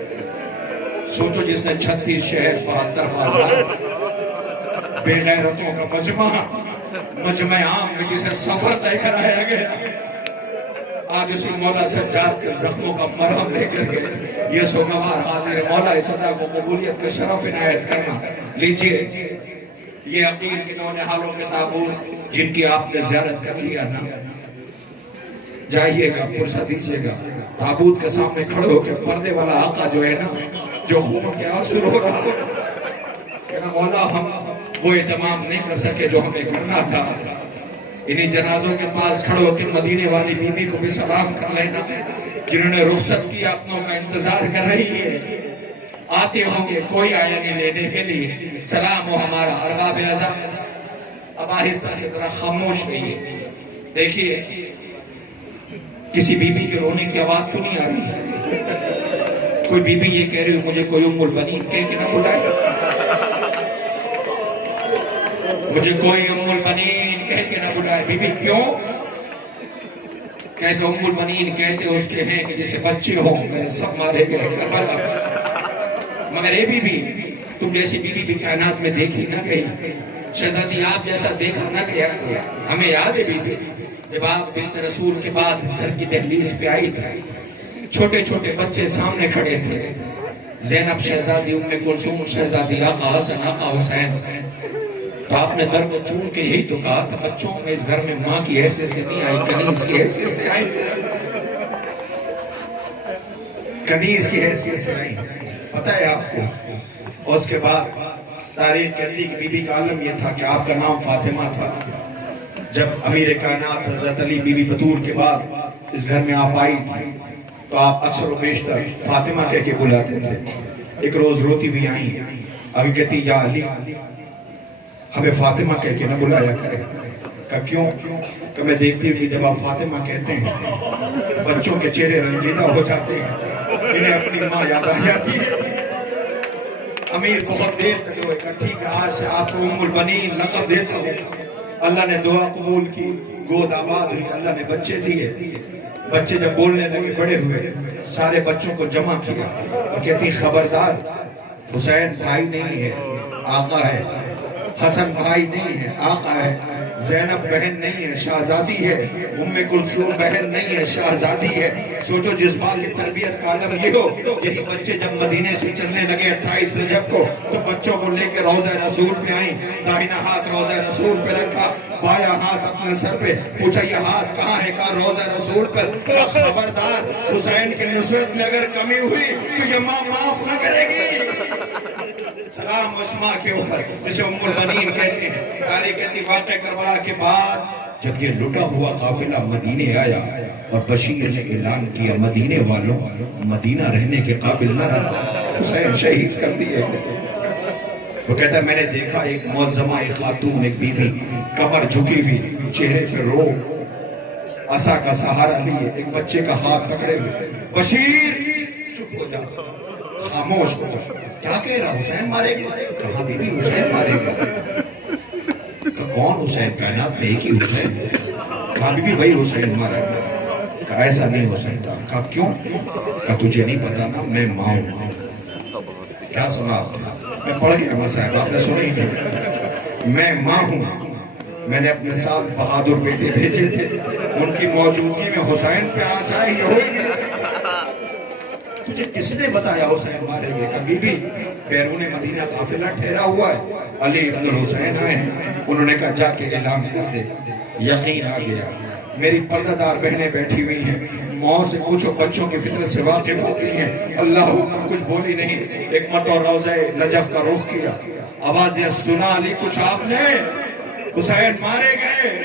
سوچو جس نے 36 شہر 72 بازار بے غیرتوں کا مجمع عام میں جسے سفر طے کرایا گیا، آج اسی مولا سجاد کے زخموں کا مرہم لے کر کے یہ سوگوار حاضر مولا اس عطا کو قبولیت کا شرف عنایت کرنا۔ لیجئے یہ عقیل کے نونہالوں کے تابوت جن کی آپ نے زیارت کر لیا نا، جائیے گا پرسہ دیجئے گا، تابوت کے سامنے کھڑے ہو کے پردے والا آقا جو ہے نا، جو خون کے آنسو رو رہا ہے کہ مولا ہم وہ اہتمام نہیں کر سکے جو ہمیں کرنا تھا، انہی جنازوں کے پاس کھڑے ہو کے مدینے والی بی بی کو بھی سلام کر لینا، جنہوں نے رخصت کی اپنوں کا انتظار کر رہی ہے، آتے ہوں گے کوئی آیا نہیں لینے کے لیے۔ سلام ہو ہمارا ارباب اعزا، اب آہستہ سے ذرا خاموش رہیے، دیکھیے کسی بی بی کے رونے کی آواز تو نہیں آ رہی ہے، کوئی بی بی یہ کہہ رہی ہو مجھے کوئی ام البنین کہہ کے نہ بلائے، مجھے کوئی ام البنین کہہ کے نہ بلائے۔ بی بی کیوں؟ کیسے ام البنین کہتے اس کے ہیں کہ جیسے بچے ہوں میرے سب مارے گئے کربلا، مگر اے بی بی تم جیسی بی بی کائنات میں دیکھی نہ گئی، شہزادی آپ جیسا دیکھا نہ گیا، ہمیں یاد ہے بی بی جب آپ بنت رسول کے بعد اس گھر کی دہلیز پہ آئی تھی، چھوٹے چھوٹے بچے سامنے کھڑے تھے، زینب شہزادی، ام کلثوم شہزادی، آقا حسن آقا حسین، تو آپ نے در کو چون کے یہی تو کہا تھا بچوں میں اس گھر میں ماں کی حیثیت سے نہیں آئی، کنیز کی حیثیت سے آئی، کنیز کی حیثیت سے آئی، پتہ ہے آپ کو۔ اور اس کے بعد تاریخ کہتی کہ بی بی کا عالم یہ تھا کہ آپ کا نام فاطمہ تھا، جب امیر کائنات حضرت علی بی بی بطول کے بعد اس گھر میں آپ آئی تھی تو آپ اکثر و بیشتر فاطمہ کہہ کے بلاتے تھے، ایک روز روتی بھی آئیں، ابھی کہتی یا علی ہمیں فاطمہ کہہ کے نہ بلایا کرے، کہا کیوں؟ کہ میں دیکھتی ہوں کہ جب آپ فاطمہ کہتے ہیں بچوں کے چہرے رنجیدہ ہو جاتے ہیں، انہیں اپنی ماں یاد آ جاتی ہے۔ امیر بہت دیر تک روئے، کہا ٹھیک ہے آج سے آپ کو ام البنین لقب دیتا ہوں۔ اللہ نے دعا قبول کی، گود آباد ہوئی، اللہ نے بچے دیے، بچے جب بولنے لگے بڑے ہوئے، سارے بچوں کو جمع کیا اور کہتی خبردار حسین بھائی نہیں ہے آقا ہے، حسن بھائی نہیں ہے آقا ہے، زینب بہن نہیں ہے شہزادی ہے، ام کلثوم بہن نہیں ہے شہزادی ہے۔ سوچو جس ماں کی تربیت کا عالم یہ ہو، یہی بچے جب مدینے سے چلنے لگے 28 رجب کو تو بچوں کو لے کے روضہ رسول پہ آئیں، داہنا ہاتھ روضہ رسول پہ رکھا، بایاں ہاتھ اپنے سر پہ، پوچھا یہ ہاتھ کہاں ہے؟ کہا روضہ رسول پر۔ خبردار حسین کی نصرت میں اگر کمی ہوئی تو یہ ماں معاف نہ کرے گی۔ سلام اس ماں کے اوپر جسے ام البنین کہتے ہیں۔ تاریخ کہتی واقعہ کربلا کے بعد جب یہ لٹا ہوا قافلہ مدینے آیا اور بشیر نے اعلان کیا مدینے والوں مدینہ رہنے کے قابل نہ رہا، حسین شہید کر دیے گئے۔ وہ کہتا ہے میں نے دیکھا ایک معظمہ، ایک خاتون، ایک بی بی کمر جھکی ہوئی، چہرے پہ رو، عصا کا سہارا لیے، ایک بچے کا ہاتھ پکڑے ہوئے۔ بشیر چپ ہو جا، خاموش ہو جا، کیا کہہ رہا؟ حسین مارے گا؟ کہاں بی بی حسین مارے گا؟ کہ کون حسین؟ کائنات میں ایک ہی حسین ہے۔ کہا بی بی وہی حسین مارا گا۔ کہا ایسا نہیں ہو سکتا۔ کہا کیوں؟ کہا تجھے نہیں پتا نا میں ماں ہوں۔ کیا سنا آپ نے؟ میں پڑھ گیا مصاحب، آپ نے سنی نہیں؟ میں ماں ہوں، میں نے اپنے ساتھ بہادر بیٹے بھیجے تھے، ان کی موجودگی میں حسین پہ آ جائے یہ ہوئی نہیں سکتا۔ تجھے کس نے بتایا حسین مارے گے؟ کہ بی بی بیرون مدینہ قافلہ ٹھہرا ہوا ہے، علی ابن الحسین آئے ہیں، انہوں نے کہا جا کے اعلان کر دے۔ یقین آ گیا۔ میری پردہ دار بہنیں بیٹھی ہوئی ہیں، ماں سے پوچھو بچوں کی فطرت سے واقف ہوتی ہیں، اللہ حکم کچھ بولی نہیں۔ ایک مرتبہ روضہ نجف کا رخ کیا، آواز یہ سنا علی کچھ آپ نے؟ حسین مارے گئے۔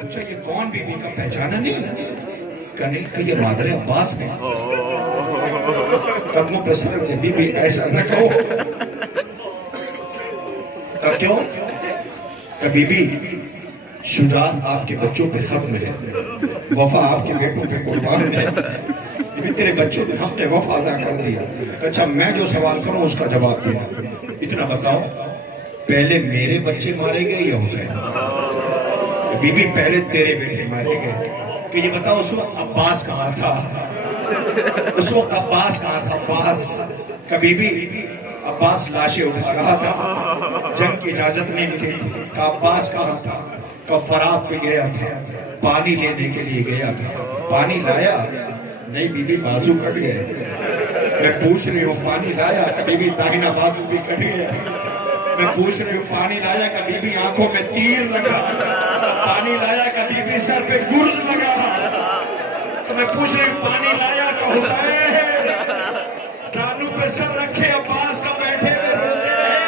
پوچھا یہ کون؟ بی بی کا پہچانا نہیں؟ کہ نہیں، کہ یہ مادر عباس ہے۔ قدموں پہ سر کے بی بی ایسا نہ کہو۔ کہ کیوں؟ کہ بی بی شجاعت آپ کے بچوں پہ ختم ہے، وفا آپ کے بیٹوں پہ قربان ہے۔ بی بی تیرے بچوں نے حق وفا ادا کر دیا۔ کہ اچھا میں جو سوال کروں اس کا جواب دینا۔ اتنا بتاؤ پہلے میرے بچے مارے گئے یا حسین؟ بی بی پہلے تیرے بیٹے مارے گئے۔ کہ یہ بتاؤ اس وقت عباس کہاں تھا؟ اس وقت عباس کہاں تھا؟ عباس کہ بی بی عباس لاشیں اٹھا رہا تھا، جنگ کی اجازت نہیں ملی تھی۔ کہ عباس کہاں تھا؟ کہ فرات پہ گیا تھا، پانی لینے کے لیے گیا تھا۔ پانی لایا؟ نہیں بی بی بازو کٹ گئے۔ میں پوچھ رہی ہوں پانی لایا؟ کہ بی بی داہنا بازو بھی کٹ گیا۔ میں پوچھ رہی ہوں پانی لایا؟ کہ بی بی آنکھوں میں تیر لگا۔ پانی لایا؟ کہ بی بی سر پہ گرز لگا۔ کہ میں پوچھ رہی ہوں پانی لایا؟ کہ حسین زانو پہ سر رکھے عباس کا بیٹھے ہوئے روتے رہے۔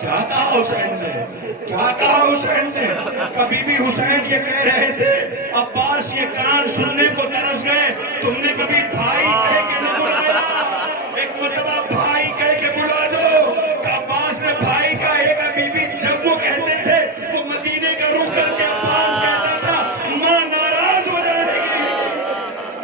کیا کہا حسین نے؟ کیا کہا حسین نے؟ کہ بی بی حسین یہ کہہ رہے تھے عباس یہ کان سننے کو ترس گئے، تم نے کبھی بھائی کہہ کے نہ بلایا؟ ایک مرتبہ بھائی کہہ کے بلا دو۔ کہ عباس نے بھائی کہے گا بی بی جب وہ کہتے تھے وہ مدینے کا رخ کر کے عباس کہتا تھا ماں ناراض ہو جائے گی،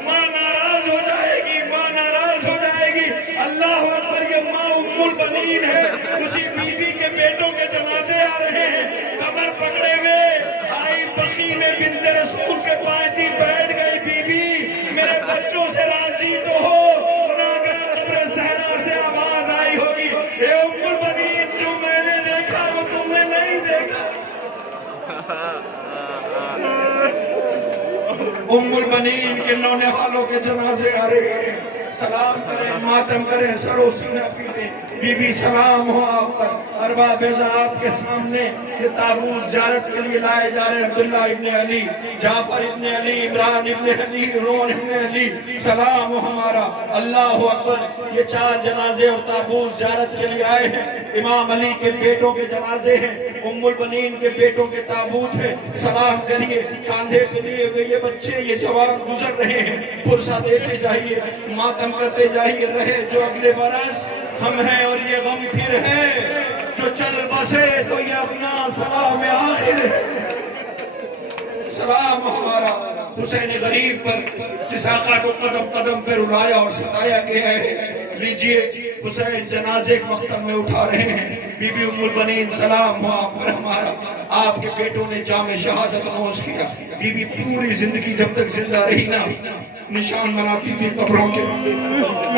ماں ناراض ہو جائے گی، ماں ناراض ہو جائے گی۔ اللہ اکبر یہ ماں ام البنین ہے، اسی بی بی کے بیٹوں کے جنازے آ رہے ہیں، کمر پکڑے ہوئے آئی بخی میں بنت رسول کے پائیں بیٹھ گئی بی بی میرے بچوں سے راضی تو ہو۔ ناگہاں قبر زہرا سے آواز آئی ہوگی اے ام البنین جو میں نے دیکھا وہ تم نے نہیں دیکھا۔ ام البنین کے نونہالوں کے جنازے آ رہے ہیں، سلام کریں، ماتم کریں، سر و سینہ پیٹیں۔ بی بی سلام ہو آپ پر۔ ارباب آپ کے سامنے یہ تابوت زیارت کے لیے لائے جا رہے ہیں، عبداللہ ابن علی، جعفر ابن علی، عمران ابن علی، رون ابن علی، سلام ہو ہمارا۔ اللہ اکبر یہ 4 جنازے اور تابوت زیارت کے لیے آئے ہیں۔ امام علی کے بیٹوں کے جنازے ہیں، ام البنین کے بیٹوں کے تابوت ہیں، سلام کریے۔ کاندھے پہ لیے ہوئے یہ بچے یہ جوان گزر رہے ہیں، پرسہ دیتے جائیے، ماتم کرتے جائیے، رہے جو اگلے برس ہم ہیں اور یہ غم پھر ہے، جو چل بسے تو یہ اپنا سلام آخر ہے۔ سلام ہمارا حسین غریب پر جس آقا کو قدم قدم پہ رلایا اور ستایا گیا ہے۔ لیجئے حسین جنازے کے مقتل میں اٹھا رہے ہیں۔ بی بی ام البنین سلام ہو آپ پر ہمارا۔ آپ کے بیٹوں نے جام شہادت نوش کیا۔ بی بی پوری زندگی جب تک زندہ رہی نا نشان بناتی تھی قبروں کے،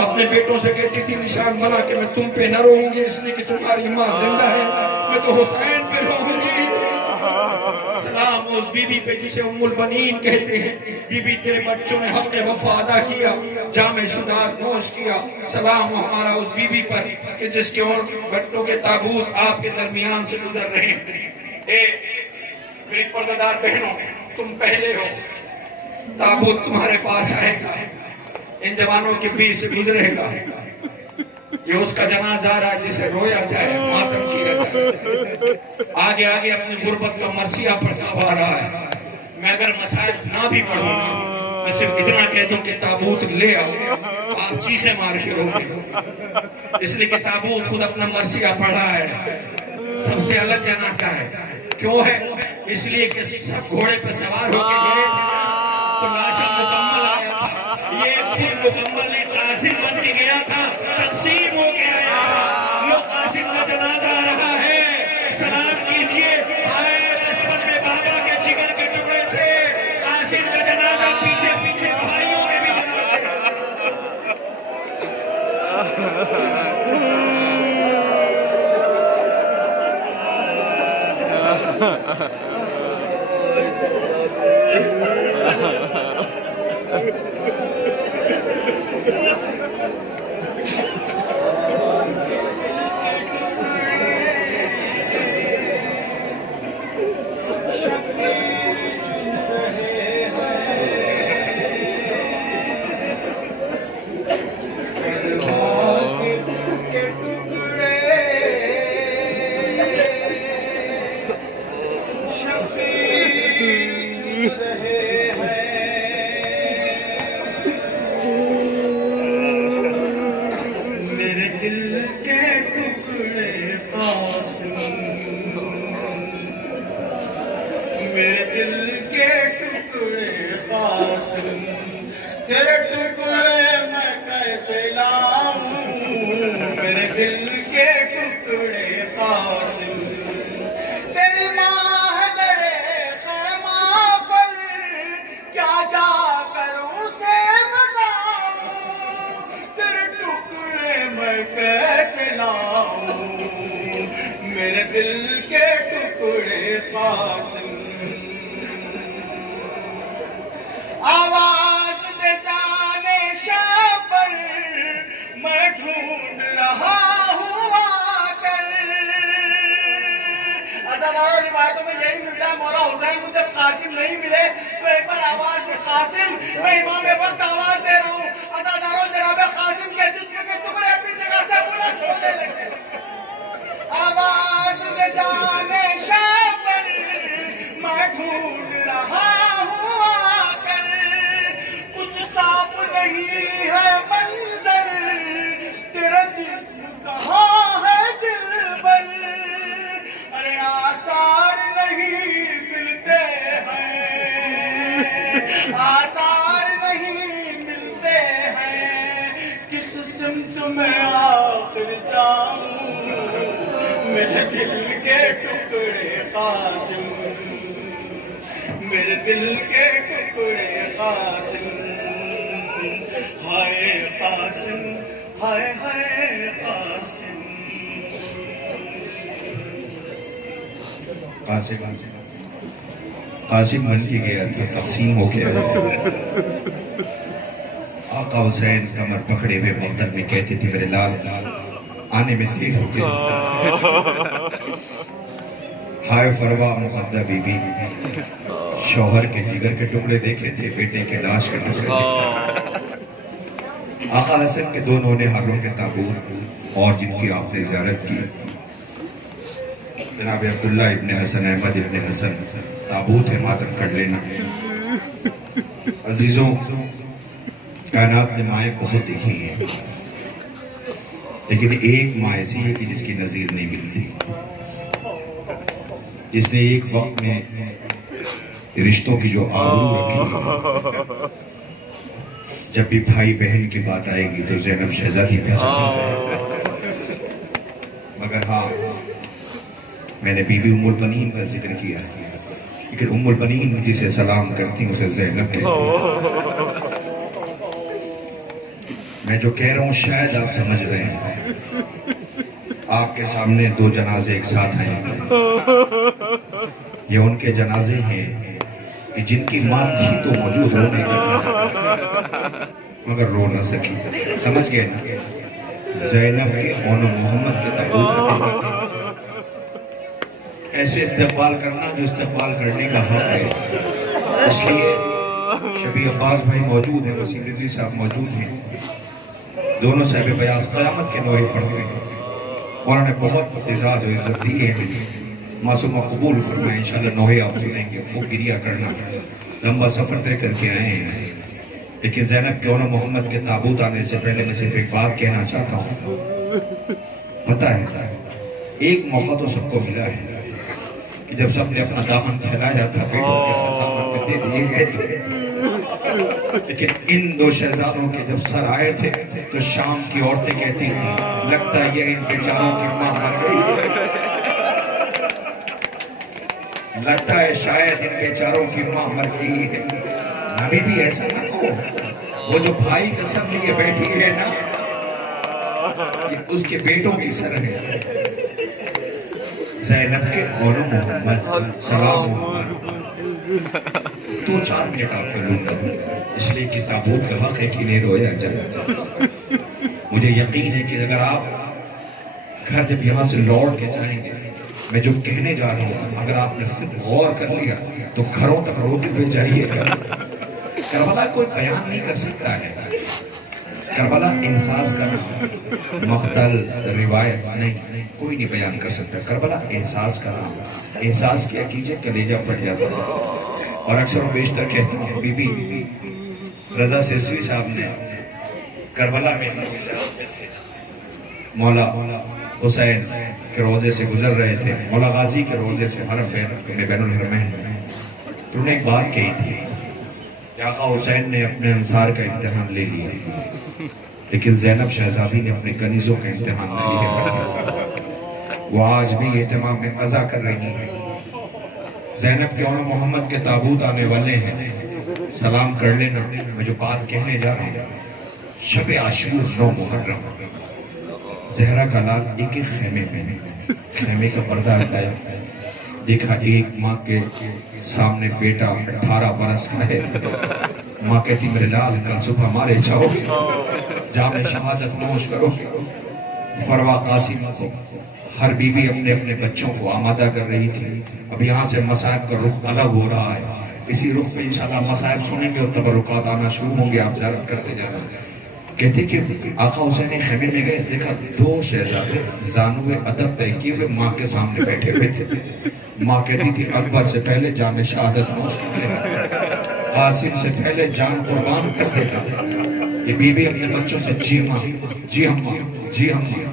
اپنے بیٹوں سے کہتی تھی نشان بنا کہ میں تم پہ نہ رہوں گی اس لیے کہ تمہاری ماں زندہ ہے، میں تو حسین پہ رہوں اس بی بی پہ جسے ام البنین کہتے ہیں. بی بی تیرے بچوں نے حق وفا ادا کیا, جام شداد نوش کیا. سلام ہمارا اس بی بی پر کہ جس کے اور بٹوں کے تابوت آپ کے درمیان سے گزر رہے ہیں. اے میری پردہ بہنوں, تم پہلے ہو, تابوت تمہارے پاس آئے گا, ان جوانوں کے بیچ سے گزرے گا. یہ اس کا جنازہ آ رہا ہے جسے رویا جائے, ماتم کیا جائے. آگے آگے اپنی غربت کا مرثیہ پڑھتا ہوا رہا ہے. میں اگر مسائل نہ بھی پڑھوں گا, میں صرف اتنا کہہ دوں کہ تابوت لے آؤ, آپ چیخیں مار کے روگے, اس لیے کہ تابوت خود اپنا مرثیہ پڑھا ہے. سب سے الگ جنازہ ہے. کیوں ہے؟ اس لیے کہ سب گھوڑے پہ سوار ہو کے گئے تھے نا, تو لاشا مکمل آیا تھا. یہ خود مکمل نہیں, قاسم بن کے گیا تھا, تقسیم ہو کے آیا تھا. لو قاسم کا جنازہ آ رہا ہے, سلام کیجئے. آئے بچپن میں بابا کے جگر کے ٹکڑے تھے, قاسم کا جنازہ پیچھے پیچھے بھائیوں کے بھی جنازہ. میرے دل کے ٹکڑے قاسم, تیرے ٹکڑے میں کیسے لاؤں. میرے دل کے ٹکڑے قاسم, تیری ماں ہے درے خیمہ پر, کیا جا کر اسے بتاؤں. تیرے ٹکڑے میں کیسے لاؤں. میرے دل کے ٹکڑے قاسم, آواز دے جانے شاہ پر, میں ڈھونڈ رہا ہوں آ کر. عزاداروں روایتوں میں یہی ملتا ہے, مولا حسین کو جب قاسم نہیں ملے تو ایک بار آواز دے قاسم, میں امام وقت آواز دے رہا ہوں. عزاداروں جناب قاسم کے جسم کے ٹکڑے اپنی جگہ سے بلند ہونے لگے. آواز دے جانے شاہ پر, میں ڈھونڈ رہا ہوں آ کر. کچھ صاف نہیں ہے منظر, تیرا جسم کہاں ہے دلبر. ارے آثار نہیں ملتے ہیں, آثار نہیں ملتے ہیں. کس سمت میں آخر جاؤں. میرے دل کے ٹکڑے قاسم, میرے دل کے ٹکڑے قاسم. ہائے قاسم, ہائے ہائے قاسم. قاسم بن کے گیا تھا, تقسیم ہو کے آیا. آقا حسین کمر پکڑے ہوئے مختر میں کہتے تھے, میرے لال آنے میں دیر ہو گئی. ہائے فروا مقدہ بی بی, شوہر کے جگر کے ٹکڑے دیکھے تھے, بیٹے کے لاش کے ٹکڑے دیکھے. آقا حسن کے دونوں نے ہاروں کے تابوت اور جن کی آپ نے زیارت کی, جناب عبداللہ ابن حسن, احمد ابن حسن, تابوت ہے ماتم کر لینا. عزیزوں, کائنات نے مائیں بہت دیکھی ہیں, لیکن ایک ماں ایسی ہے کہ جس کی نظیر نہیں ملتی, جس نے ایک وقت میں رشتوں کی جو آبرو رکھی. جب بھی بھائی بہن کی بات آئے گی تو زینب شہزادی پہچان جائے. مگر ہاں, میں نے بی بی ام البنین کا ذکر کیا, لیکن ام البنین جسے سلام کرتی اسے زینب کہتی. میں جو کہہ رہا ہوں شاید آپ سمجھ رہے ہیں. آپ کے سامنے دو جنازے ایک ساتھ آئے ہیں. یہ ان کے جنازے ہیں کہ جن کی ماں تھی تو موجود رونے کی مگر رو نہ سکی. سمجھ گئے نا؟ زینب کے اون محمد کے تابوت ایسے استقبال کرنا جو استقبال کرنے کا حق ہے. اس لیے شبیہ عباس بھائی موجود ہیں, وسیم رضوی صاحب موجود ہیں, دونوں صاحب بیاض قیامت کے نوحے پڑھتے ہیں. انہوں نے بہت اعزاز و عزت دی ہے. معصومہ قبول فرمائے. انشاءاللہ نوحے آپ سنیں گے. خوب گریہ کرنا. لمبا سفر طے کر کے آئے ہیں. لیکن زینب کے اون محمد کے تابوت آنے سے پہلے میں صرف ایک بات کہنا چاہتا ہوں. پتہ ہے ایک موقع تو سب کو ملا ہے کہ جب سب نے اپنا دامن پھیلایا تھا بیٹوں کے سر دامن پہ دے دیے گئے تھے. لیکن ان دو شہزادوں کے جب سر آئے تھے تو شام کی عورتیں کہتی تھیں لگتا ہے یہ ان بیچاروں کی ماں مر گئی ہے. لگتا ہے شاید ان بیچاروں کی ماں مر گئی ہے. نبی بھی ایسا نہ ہو. وہ جو بھائی کا سر لیے بیٹھی ہے نا یہ اس کے بیٹوں کی سر ہے. زینب کے اون محمد سلام محمد. 2-4 منٹ آپ کو لوں گا اس لیے کہ تابوت کا حق ہے کہ نہیں رویا جائے. مجھے یقین ہے کہ اگر آپ گھر جب یہاں سے لوٹ کے جائیں گے میں جو کہنے جا رہا ہوں اگر آپ نے صرف غور کر لیا تو گھروں تک روتے ہوئے جائیے گا. کربلا کوئی بیان نہیں کر سکتا ہے. کربلا احساس کا نام ہے. مقتل روایت نہیں کوئی نہیں بیان کر سکتا. کربلا احساس کا نام ہے. احساس کیا کیجئے کلیجہ پڑ جاتا ہے. اور اکثر و بیشتر کہتا ہوں بی بی رضا سرسوی صاحب نے کربلا میں مولا حسین کے روضے سے گزر رہے تھے, مولا غازی کے روضے سے حرم میں بین الحرمین میں, تو انہوں نے ایک بات کہی تھی کہ آقا حسین نے اپنے انصار کا امتحان لے لیا لیکن زینب شہزادی نے اپنے کنیزوں کا امتحان نہ لیا. وہ آج بھی اہتمام میں قضا کر رہی ہیں. زینب کے اون محمد کے تابوت آنے والے ہیں. سلام کر لینا. میں جو بات کہنے جا رہا ہوں شب عاشور 9 محرم زہرا کا لال ایک خیمے میں, خیمے کا پردہ ہٹایا, دیکھا ایک ماں کے سامنے بیٹا 18 برس کا ہے. ماں کہتی میرے لال کل صبح مارے جاؤ گے, جام شہادت نوش کرو گے. فروا قاسم کو ہر بیوی اپنے اپنے بچوں کو آمادہ کر رہی تھی. اب یہاں سے مصائب کا رخ الگ ہو رہا ہے. اسی رخ پہ انشاءاللہ مصائب سنیں گے اور تبرکات آنا شروع ہوں گے. آپ زیارت کرتے جانا. کہتے کہ آقا حسین خیمے میں گئے, دیکھا 2 شہزادے زانو ادب طے کیے ہوئے ماں کے سامنے بیٹھے ہوئے تھے. ماں کہتی تھی اکبر سے پہلے جام شہادت نوش کر لیتا, قاسم سے پہلے جان قربان کر دیتا. یہ بیوی اپنے بچوں سے جی ماں, جی ہم ماں, جی ہم ماں.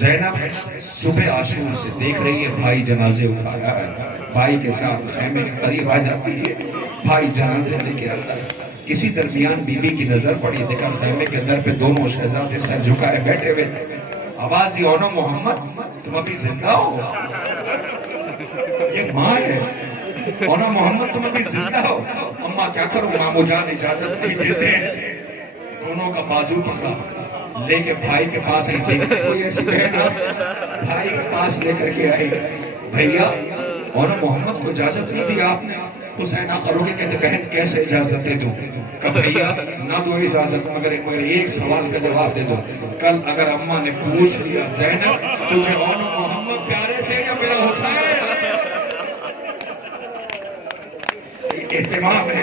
زینب صبح عاشور سے دیکھ رہی ہے بھائی جنازے اٹھا رہا ہے. بھائی کے ساتھ خیمے کے قریب آ جاتی ہے, بھائی جنازے لے کے آتا ہے. کسی درمیان بی بی کی نظر پڑی, دیکھا خیمے کے در پہ دونوں شہزادے سر جھکائے بیٹھے ہوئے تھے. آواز یہ اون محمد تم ابھی زندہ ہو. یہ ماں ہے. اون محمد تم ابھی زندہ ہو. اماں کیا کروں, مامو جان اجازت نہیں دیتے ہیں. دونوں کا بازو پکڑا لے کے بھائی کے پاس آئی. دیکھتے کوئی ایسی بہن بھائی کے پاس لے کر کے آئی. بھیا اون محمد کو اجازت نہیں دی آپ نے. حسین آقا روکے کہتے بہن کیسے اجازت دے دوں. کہ بھیا نہ دو اجازت مگر ایک سوال کا جواب دے دو. کل اگر اماں نے پوچھ لیا زینب تجھے اون محمد پیارے تھے یا میرا حسین؟ اہتمام ہے.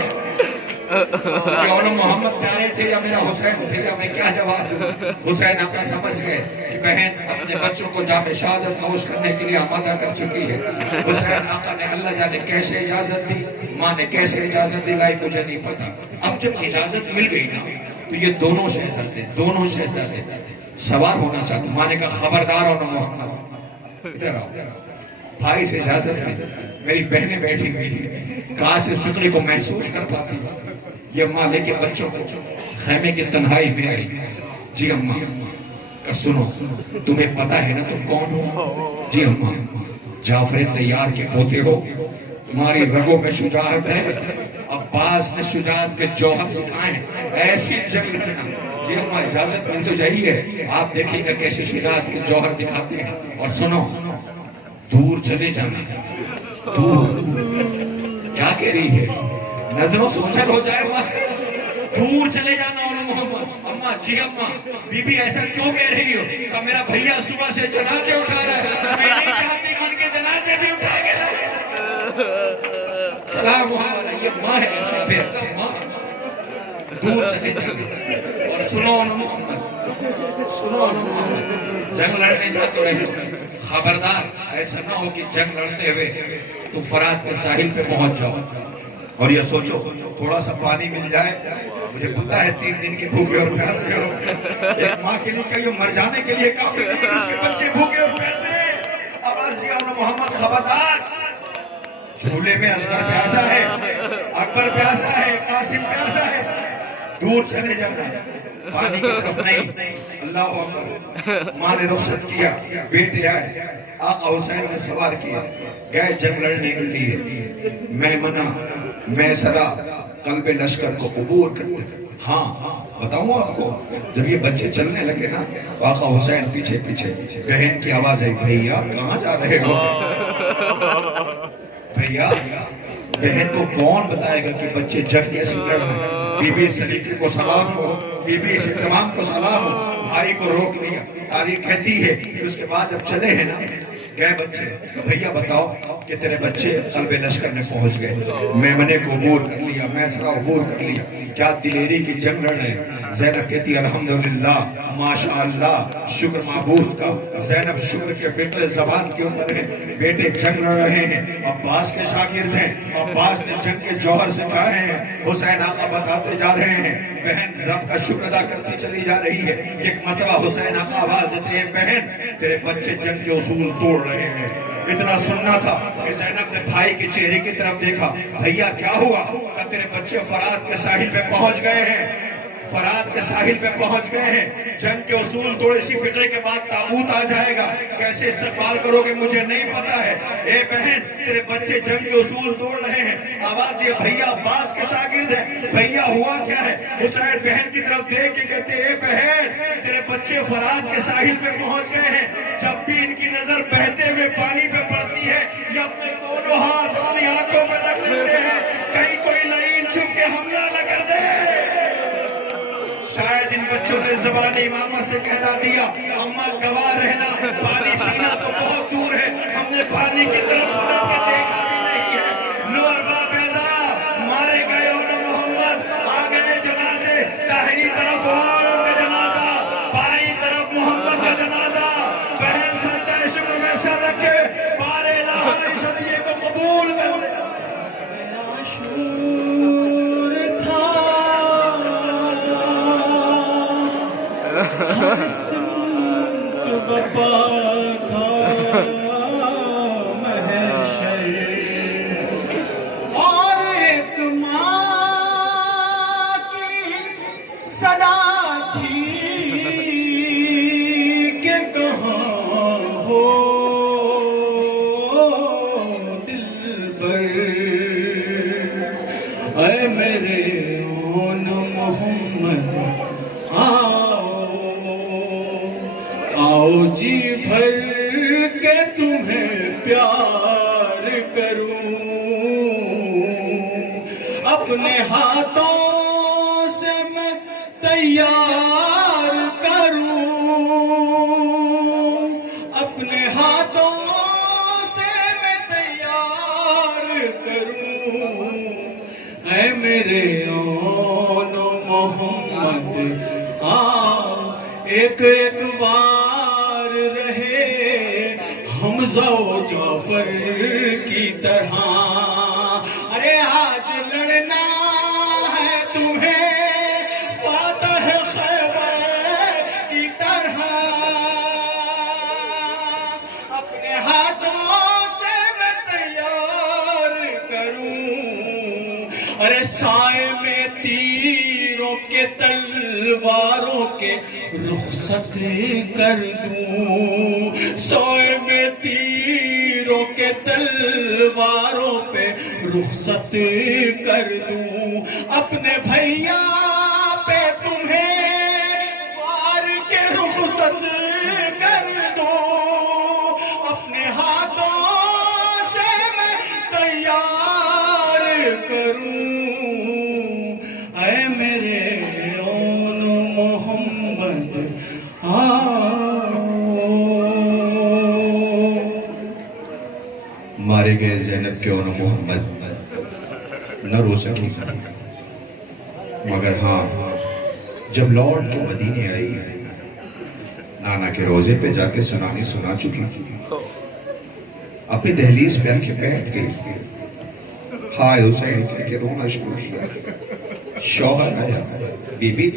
تجھے اون محمد پیارے تھے یا میرا حسین تھے, یا میں کیا جواب دوں؟ حسین آقا سمجھ گئے کہ بہن اپنے بچوں کو جام شہادت نوش کرنے کے لیے آمادہ کر چکی ہے. حسین آقا نے اللہ جانے کیسے اجازت دی, ماں نے کیسے اجازت دلائی مجھے نہیں پتا. اب جب اجازت مل گئی نا تو یہ دونوں شہزادے سوار ہونا چاہتے. ماں نے کہا خبردار اون محمد ادھر آؤ. بھائی سے اجازت لی. میری بہنیں بیٹھی ہوئی تھی, کاش اس فکرے کو محسوس کر پاتی. یہ ماں لے کے بچوں کو خیمے کی تنہائی میں آئی. جی اماں کہ سنو تمہیں پتا ہے نا تم کون ہو؟ جی اماں جعفر طیار کے پوتے ہو. تمہاری رگوں میں شجاعت ہے. عباس نے شجاعت کے جوہر سکھائے ہیں, ایسی جنگ لڑنا. جی اماں اجازت مل تو جائیے, آپ دیکھیں گا کیسے شجاعت کے جوہر دکھاتے ہیں. اور سنو دور چلے جانا, دور کیا کہہ رہی ہے؟ نظروں سے اوجھل ہو جائے ماں سے، دور چلے جانا اولو محمد۔ اماں جی اماں، بی بی ایسا کیوں کہہ رہی ہو؟ کہ میرا بھیا صبح سے جنازے اٹھا رہا ہے، میں نہیں چاہتی کہ ان کے جنازے بھی اٹھا کے لائے۔ سلام محمد، یہ ماں ہے، اپنے بھیسا ماں، دور چلے جانا۔ اور سنو اولو محمد، سنو اولو محمد، جنگ لڑنے جا تو رہے ہو، خبردار ایسا نہ ہو کہ جنگ لڑتے ہوئے تو فرات کے ساحل پہ پہنچ جاؤ اور یہ سوچو تھوڑا سا پانی مل جائے، مجھے پتا ہے 3 دن کے بھوکے اور پیاسے ہو، ایک ماں کے لیے کہیں مر جانے کے لیے کافی نہیں کہ اس کے بچے بھوکے اور پیاسے۔ آواز دیا اولو محمد خبردار، جھولے میں اصغر پیاسا ہے، اکبر پیاسا ہے، قاسم پیاسا ہے، دور چلے جانا، پانی کی طرف نہیں۔ اللہ اکبر، ماں نے رخصت کیا، بیٹے آئے، آقا حسین نے سوار کیا، گئے جنگ لڑنے کے لیے۔ میمنہ میسرہ قلب لشکر کو عبور کرتے۔ ہاں بتاؤں آپ کو، جب یہ بچے چلنے لگے نا، آقا حسین پیچھے پیچھے، بہن کی آواز آئی، بھئیا کہاں جا رہے ہو؟ بھئیا، بہن کو کون بتائے گا کہ بچے جنگ کیسے لڑ رہے ہیں؟ بی بی سلیقے کو سلام ہو، بی بی احترام کو سلام ہو، بھائی کو روک لیا۔ تاریخ کہتی ہے کہ اس کے بعد جب چلے ہیں نا، گئے بچے، بھئیا بتاؤ کہ تیرے بچے قلب لشکر میں پہنچ گئے، میمنے کو عبور کر لیا، میسرہ عبور کر لیا، کیا دلیری کی جنگ لڑ رہے ہیں۔ زینب کہتی الحمدللہ، ماشاءاللہ، شکر معبود کا۔ زینب شکر کے فطر زبان کے اوپر ہے، بیٹے جنگ لڑ رہے ہیں، عباس کے شاگرد ہیں، عباس نے جنگ کے جوہر سکھائے ہیں، حسین آقا بتاتے جا رہے ہیں، بہن رب کا شکر ادا کرتی چلی جا رہی ہے۔ ایک مرتبہ حسین آقا آواز دیتے ہیں، بہن تیرے بچے جنگ کے اصول توڑ رہے ہیں۔ اتنا سننا تھا کہ زینب نے بھائی کے چہرے کی طرف دیکھا، بھئیا کیا ہوا؟ کہ تیرے بچے فرات کے ساحل پہ پہنچ گئے ہیں، فرات کے ساحل پہ پہنچ گئے ہیں، جنگ کے اصول توڑے، اسی فطرے کے بعد تابوت آ جائے گا، کیسے استقبال کرو گے مجھے نہیں پتا ہے۔ اے بہن تیرے بچے جنگ کے اصول توڑ رہے ہیں۔ آواز یہ بھئیا عباس کے شاگرد ہے، بھئیا ہوا کیا ہے؟ حسین بہن کی طرف دیکھ کے کہتے اے بہن تیرے بچے فرات کے ساحل پہ پہنچ گئے ہیں۔ جب بھی ان کی نظر بہتے ہوئے پانی پہ پڑتی ہے، یہ اپنے دونوں ہاتھ اپنی آنکھوں پہ رکھ لیتے ہیں، کہیں کوئی لعین چھپ کے حملہ نہ کر دے۔ شاید ان بچوں نے زبان امامہ سے کہنا دیا، اماں گواہ رہنا، پانی پینا تو بہت دور ہے، ہم نے پانی کی طرف پلٹ کے دیکھا بھی نہیں ہے۔ نور باپیزا مارے گئے اولو محمد، آ گئے جنازے، داہنی طرف ان کا جنازہ، بائیں طرف محمد کا جنازہ۔ بہن سجدہ شکر میں سر رکھے، بار الہ اس ہدیے کو قبول کر لے۔ ہر سمت بپا تھا محشر، اور ایک ماں کی صدا تھی کہ کہاں ہو دلبر، اے میرے اون محمد آؤ جی بھر کے تمہیں پیار کروں، اپنے ہاتھوں سے میں تیار کروں، اپنے ہاتھوں سے میں تیار کروں، اے میرے اون محمد آؤ ایک ایک وار رہے حمزہ و جعفر کی طرح، ارے آج لڑنا ہے تمہیں فاتح خیبر کی طرح، اپنے ہاتھوں سے میں تیار کروں، ارے سائے میں تیروں کے تلواروں کے رخصت کر دوں، سائے میں تیروں کے تلواروں پہ رخصت کر دوں، اپنے بھیا پہ تمہیں وار کے رخصت کر دوں، اپنے ہاتھوں سے میں کیوں نہ محمد نہ رو سکی، مگر ہاں جب لوٹ کے مدینے آئی نانا کے روزے پہ جا کے سنا چکی، اپنی دہلیز پہ آ کے بیٹھ گئی، ہائے حسین کہہ کے رونا شروع کیا۔ شوہر آیا، بی بی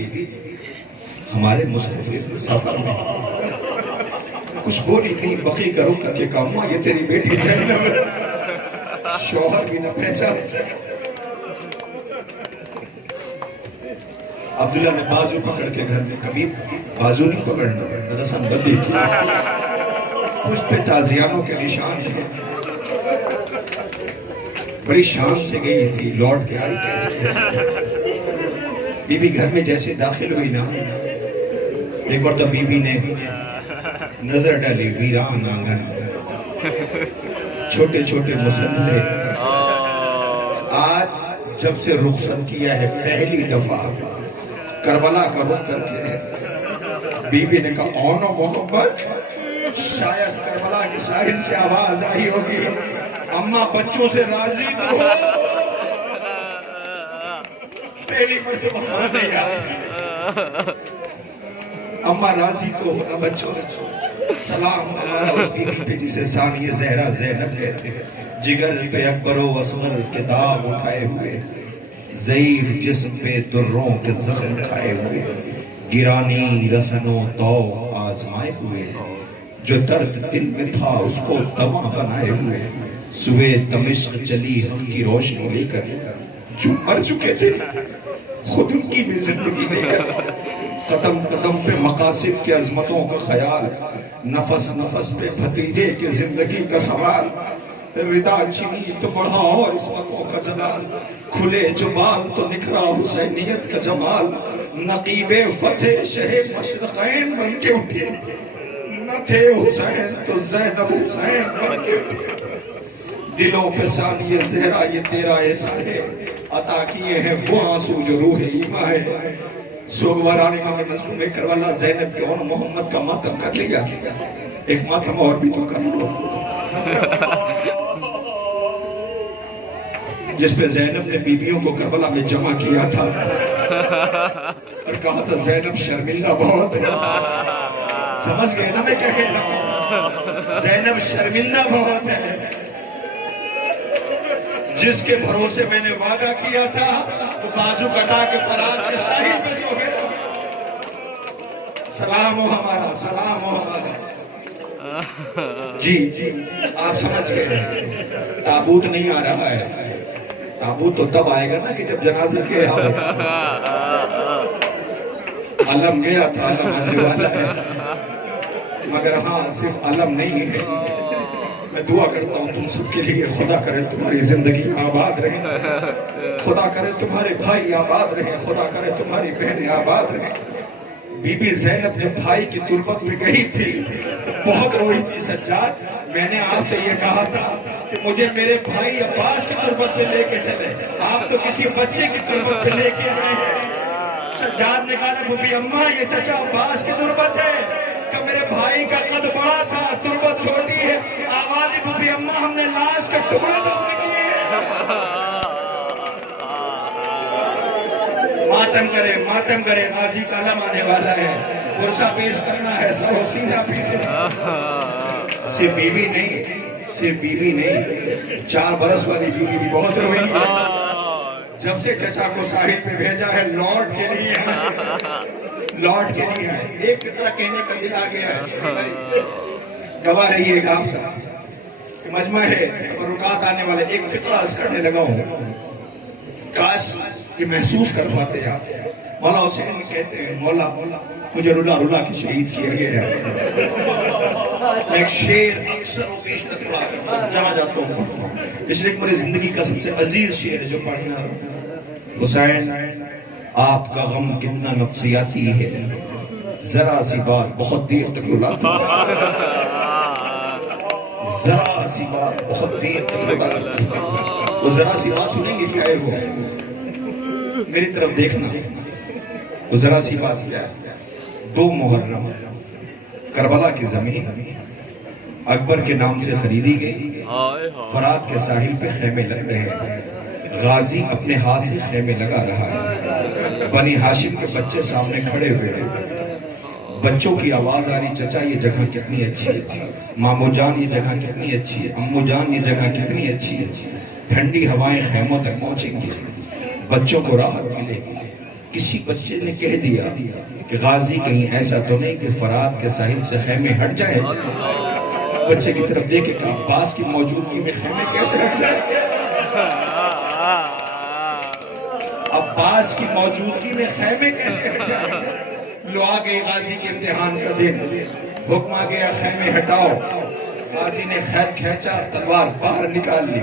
ہمارے مسافر سفر میں، کچھ بولی نہیں، بقی کا رخ کر کے کہا ماں یہ تیری بیٹی زینب ہے۔ شوہر بھی نہ پہچان سکا۔ عبداللہ نے بازو پکڑ کے گھر میں، کبھی بازو نہیں پکڑنا، رسم بدی تھی، اس پہ تازیانوں کے نشان تھے، بڑی شان سے گئی تھی، لوٹ کے آئی کیسے بی بی گھر میں جیسے داخل ہوئی نا، ایک بار تو بی بی نے نظر ڈالی ویران آنگن، چھوٹے چھوٹے مسلے، آج جب سے رخصت کیا ہے پہلی دفعہ کربلا کا رخ کر کے بی بی نے کہا اونو محمد، شاید کربلا کے ساحل سے آواز آئی ہوگی اماں بچوں سے راضی تو ہو۔ پہلی مرتبہ مانے آئی، اماں راضی تو ہو نا بچوں سے۔ سلام ہمارا اس بی بی پہ جسے ثانیہ زہرا زینب کہتے ہیں، جگر پہ اکبر و اصغر کے داغ اٹھائے ہوئے، ضعیف جسم پہ دروں کے زخم کھائے ہوئے، گرانی رسنوں تو آزمائے ہوئے، جو درد دل میں تھا اس کو دوا بنائے ہوئے، صبح دمشق چلی حق کی روشنی لے کر، جو مر چکے تھے خود ان کی بھی زندگی لے کر، قدم قدم پہ مقاصد کی عظمتوں کا خیال، نفس نفس پہ بھتیجے کی زندگی کا سوال، ردا چینی تو بڑھا اور عصمتوں کا جلال، کھلے جو بال تو نکھرا حسینیت کا جمال، نقیب فتح شہ مشرقین بن کے اٹھے، نہ تھے حسین تو زینب حسین بن کے اٹھے، دلوں پہ ثانیہ زہرا یہ تیرا احسان ہے، عطا کیے ہیں وہ آنسو جو روح ایمان ہے۔ سوگواران امام مظلوم کربلا زینب کے اور محمد کا ماتم کر لیا، ایک ماتم اور بھی تو کر لو، جس پہ زینب نے بیویوں کو کربلا میں جمع کیا تھا اور کہا تھا زینب شرمندہ بہت ہے۔ سمجھ گئے نا میں کیا کہہ رہا ہوں؟ زینب شرمندہ بہت ہے، جس کے بھروسے میں نے وعدہ کیا تھا وہ بازو کٹا کے فرات کے ساحل پہ سو گیا۔ سلام ہو ہمارا، سلام ہو ہمارا۔ جی آپ سمجھ گئے، تابوت نہیں آ رہا ہے، تابوت تو تب آئے گا نا کہ جب جنازہ کے ہو۔ علم گیا تھا، علم آنے والا ہے، مگر ہاں صرف علم نہیں ہے۔ میں دعا کرتا ہوں تم سب کے لیے، خدا کرے تمہاری زندگی آباد رہے، خدا کرے تمہارے بھائی آباد رہے، خدا کرے تمہاری بہنیں آباد رہے۔ بی بی زینب جب بھائی کی تربت میں گئی تھی بہت روئی تھی سجاد، میں نے آپ سے یہ کہا تھا کہ مجھے میرے بھائی عباس کی تربت پہ لے کے چلے، آپ تو کسی بچے کی تربت پہ لے کے آئے ہیں۔ سجاد نے کہا بی بی اماں یہ چچا عباس کی تربت ہے، کہ میرے بھائی کا قد بڑا تھا تربت چھوٹی ہے، آواز بی بی اماں ہم نے لاش کے ٹکڑے دفن کیے ہیں۔ ماتم کرے غازی کا علم آنے والا ہے، پرسہ پیش کرنا ہے، سر و سینہ پیٹے۔ صرف بیوی نہیں، 4 برس والی بیوی بھی بہت روئی ہے، جب سے چچا کو ساحل پہ بھیجا ہے لوٹ کے لیے آئے۔ ایک فطرہ کہنے کا دل آ گیا ہے، گواہ رہیے گا آپ سب، مجمع ہے رکعت آنے والے، ایک فطرہ عرض کرنے لگا ہوں، کاش یہ محسوس کر پاتے آپ۔ مولا حسین کہتے ہیں مولا مجھے رلا رلا کے شہید کیا گیا ہے، میں ایک شعر اکثر و بیشتر پڑھا کرتا ہوں، جہاں جاتا ہوں پڑھتا ہوں، اس لیے میری زندگی کا سب سے عزیز شعر ہے جو پڑھنا ہے۔ حسین آپ کا غم کتنا نفسیاتی ہے، ذرا سی بات بہت دیر تک رلاتی ہے، ذرا سی بات بہت دیر تک رلاتی ہے۔ وہ ذرا سی بات سنیں گے کیا ہے وہ؟ میری طرف دیکھنا، وہ ذرا سی بات کیا ہے؟ 2 محرم کربلا کی زمین اکبر کے نام سے خریدی گئی، فرات کے ساحل پہ خیمے لگ رہے ہیں، غازی اپنے ہاتھ سے خیمے لگا رہا ہے، بنی ہاشم کے بچے سامنے کھڑے ہوئے ہیں، بچوں کی آواز آ رہی، چچا یہ جگہ کتنی اچھی ہے، مامو جان یہ جگہ کتنی اچھی ہے، امو جان یہ جگہ کتنی اچھی ہے، ٹھنڈی ہوائیں خیموں تک پہنچیں گی، بچوں کو راحت ملے گی۔ کسی بچے نے کہہ دیا کہ غازی کہیں ایسا تو نہیں کہ فرات کے ساحل سے خیمے ہٹ جائیں؟ بچے کی طرف دیکھے کہ عباس کی موجودگی میں خیمے کیسے ہٹ جائیں؟ عباس کی موجودگی میں خیمے کیسے ہٹ جائیں؟ لو آ گئی غازی کے امتحان کا دن، حکم آ گیا خیمے ہٹاؤ۔ غازی نے خید کھینچا، تلوار باہر نکال لی،